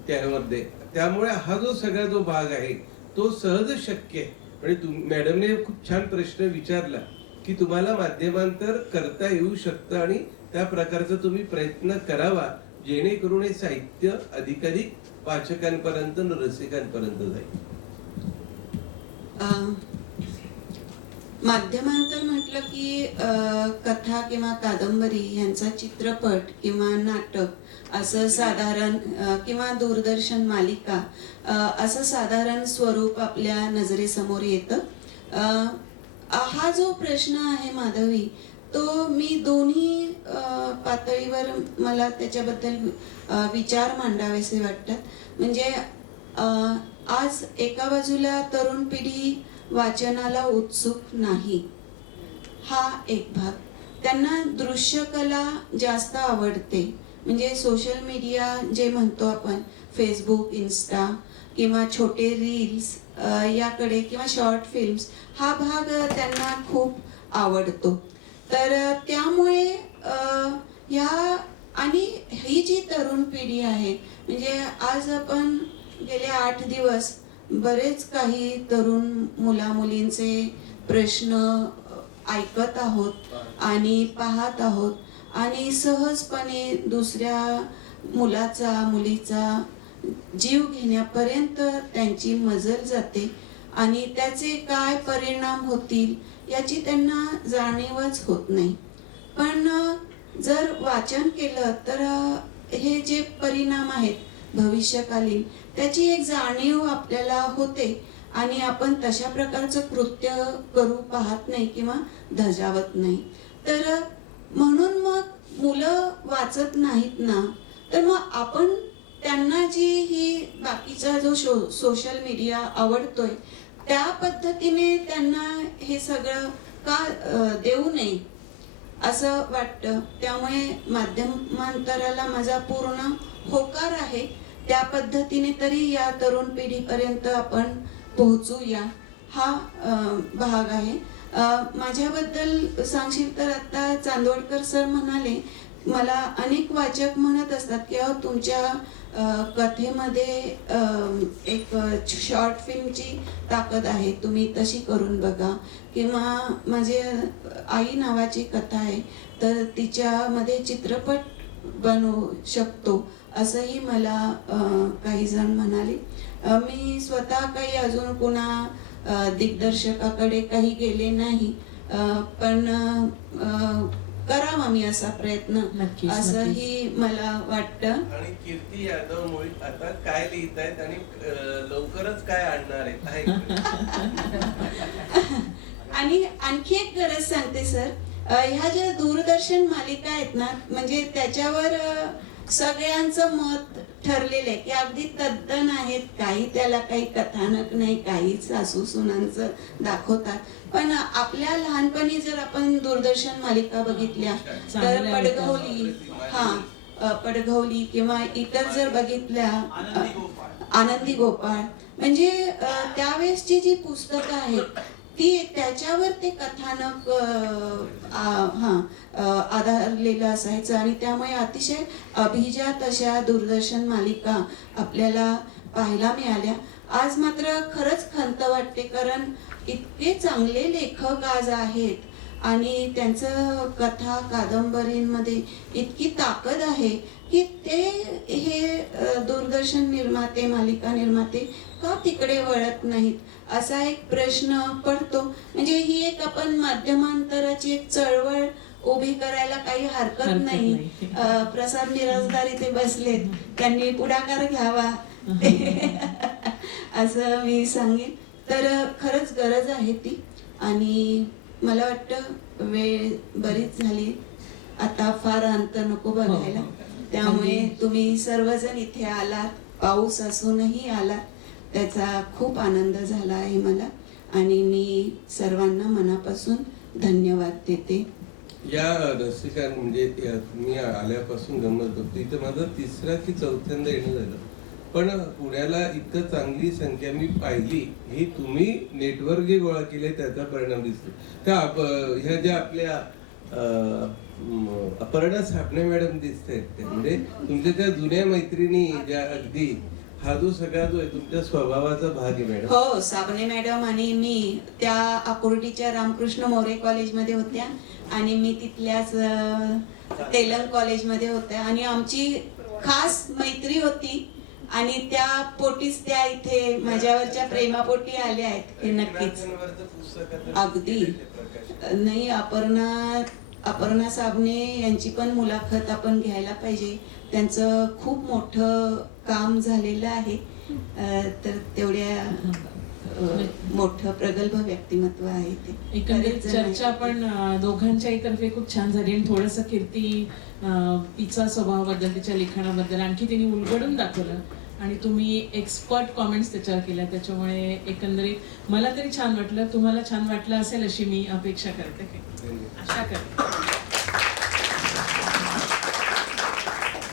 त्यामध्ये, त्यामुळे हा जो सगळा जो भाग आहे तो सहज शक्य आहे. म्हणजे मॅडमने खूप छान प्रश्न विचारला की तुम्हाला माध्यमांतर करता येऊ शकतं आणि त्या प्रकारचा तुम्ही प्रयत्न करावा जेणेकरून हे साहित्य अधिकाधिक वाचकांपर्यंत, रसिकांपर्यंत जाईल. माध्यमांतर म्हटलं की कथा किंवा कादंबरी यांचा चित्रपट किंवा नाटक असं साधारण किंवा दूरदर्शन मालिका असं साधारण स्वरूप आपल्या नजरेसमोर येतं. हा जो प्रश्न आहे माधवी, तो मी दोन्ही पातळीवर मला त्याच्याबद्दल विचार मांडावेसे वाटतात. म्हणजे आज एका बाजूला तरुण पिढी वाचनाला उत्सुक नाही, हा एक भाग. त्यांना दृश्यकला जास्त आवडते, म्हणजे सोशल मीडिया जे म्हणतो आपण, फेसबुक, इन्स्टा किंवा छोटे रील्स याकडे किंवा शॉर्ट फिल्म्स, हा भाग त्यांना खूप आवडतो. तर त्यामुळे ह्या आणि ही जी तरुण पिढी आहे, म्हणजे आज आपण गेले 8 दिवस बरेच काही तरुण मुला मुलींचे प्रश्न ऐकत आहोत आणि पाहत आहोत, आणि सहजपणे दुसऱ्या मुलाचा मुलीचा जीव घेण्यापर्यंत त्यांची मजल जाते आणि त्याचे काय परिणाम होतील याची त्यांना जाणीवच होत नाही. पण जर वाचन केलं तर हे जे परिणाम आहेत भविष्यकालीन, त्याची एक जाणीव आपल्याला होते आणि आपण तशा प्रकारचं कृत्य करू पाहत नाही किंवा धजावत नाही. तर म्हणून मग मुलं वाचत नाहीत ना, तर मग आपण त्यांना जी ही बाकीचा जो सोशल मीडिया आवडतोय त्या पद्धतीने त्यांना हे सगळं का देऊ नये असं वाटतं. त्यामुळे माध्यमांतराला माझा पूर्ण होकार आहे. त्या पद्धतीने तरी या तरुण पिढीपर्यंत आपण पोहोचूया, हा भाग आहे. माझ्याबद्दल सांगशील तर आता चांदोडकर सर म्हणाले, मला अनेक वाचक म्हणत असतात की तुमच्या कथेमध्ये एक शॉर्ट फिल्मची ताकद आहे, तुम्ही तशी करून बघा. किंवा माझे आई नावाची कथा आहे, तर तिच्यामध्ये चित्रपट बनवू शकतो असंही मला काही जण म्हणाले. मी स्वतः काही अजून कोणा दिग्दर्शकाकडे काही गेले नाही, पण करावा मी असा प्रयत्न, नक्कीच, असंही मला वाटतं. आणि कीर्ती यादव मुळीक आता काय लिहितायत आणि लवकरच काय आणणार आहेत? आणि आणखी एक गरज सांगते सर, ह्या ज्या दूरदर्शन मालिका आहेत ना, म्हणजे त्याच्यावर सगळ्यांचं मत ठरलेलं आहे की अगदी तद्दन आहेत, काही त्याला काही कथानक नाही, काही सासू सुनांचं दाखवतात. पण आपल्या लहानपणी जर आपण दूरदर्शन मालिका बघितल्या तर पडघवली किंवा इतर जर बघितल्या, आनंदी गोपाळ, म्हणजे त्यावेळेसची जी पुस्तकं आहेत ती त्याच्यावर ते कथानक आधारलेलं असायचं आणि त्यामुळे अतिशय अभिजात अशा दूरदर्शन मालिका आपल्याला पाहायला मिळाल्या. आज मात्र खरंच खंत वाटते, कारण इतके चांगले लेखक आज आहेत आणि त्यांचं कथा कादंबरींमध्ये इतकी ताकद आहे की ते हे दूरदर्शन निर्माते, मालिका निर्माते का तिकडे वळत नाहीत असा एक प्रश्न पडतो. म्हणजे ही एक आपण माध्यमांतराची एक चळवळ उभी करायला काही हरकत नाही. प्रसाद मिरासदार इथे बसलेत, त्यांनी पुढाकार घ्यावा असं मी सांगेन. तर खरंच गरज आहे ती, आणि मला वाटतं वेळ बरीच झाली, आता फार अंत नको बघायला. त्यामुळे तुम्ही सर्वजण इथे आलात, पाऊस असूनही आलात, त्याचा खूप आनंद झाला आहे मला, आणि मी सर्वांना मनापासून धन्यवाद देते. या रसिकां म्हणजे तुम्ही आल्यापासून गंमत बघतो, इथं माझं 3रा की 4थ्यांदा येणं झालं, पण पुण्याला इतकं चांगली संख्या मी पाहिली, ही तुम्ही नेटवर्क जे गोळा केले त्याचा परिणाम दिसतो. त्या ह्या ज्या आपल्या अपर्णा साबणे मॅडम दिसत आहेत, ते म्हणजे तुमच्या त्या जुन्या मैत्रिणी ज्या, अगदी हा जो सगळा जो आहे तुमच्या स्वभावाचा भाग आहे मॅडम. हो, साबणे मॅडम आणि मी त्या आकुर्डीच्या रामकृष्ण मोरे कॉलेजमध्ये होत्या आणि मी तिथल्याच तेलंग कॉलेजमध्ये होत्या, आणि आमची खास मैत्री होती आणि त्या पोटीच त्या इथे माझ्यावरच्या प्रेमापोटी आल्या आहेत. हे नक्कीच, अगदी नाही, अपर्णा साबणे यांची पण मुलाखत आपण घ्यायला पाहिजे. त्यांचं खूप मोठं काम झालेलं आहे. तर तेवढ्या मोठं प्रगल्भ व्यक्तिमत्व आहे ते. एकंदरीत बरेच जण चर्चा आहेत. पण दोघांच्याही तर्फे खूप छान झाली आणि थोडंसं कीर्ती तिचा स्वभावाबद्दल, तिच्या लिखाणाबद्दल आणखी तिने उलगडून दाखवलं आणि तुम्ही एक्सपर्ट कॉमेंट्स त्याच्यावर केल्या. त्याच्यामुळे एकंदरीत मला तरी छान वाटलं, तुम्हाला छान वाटलं असेल अशी मी अपेक्षा करते, आशा करते.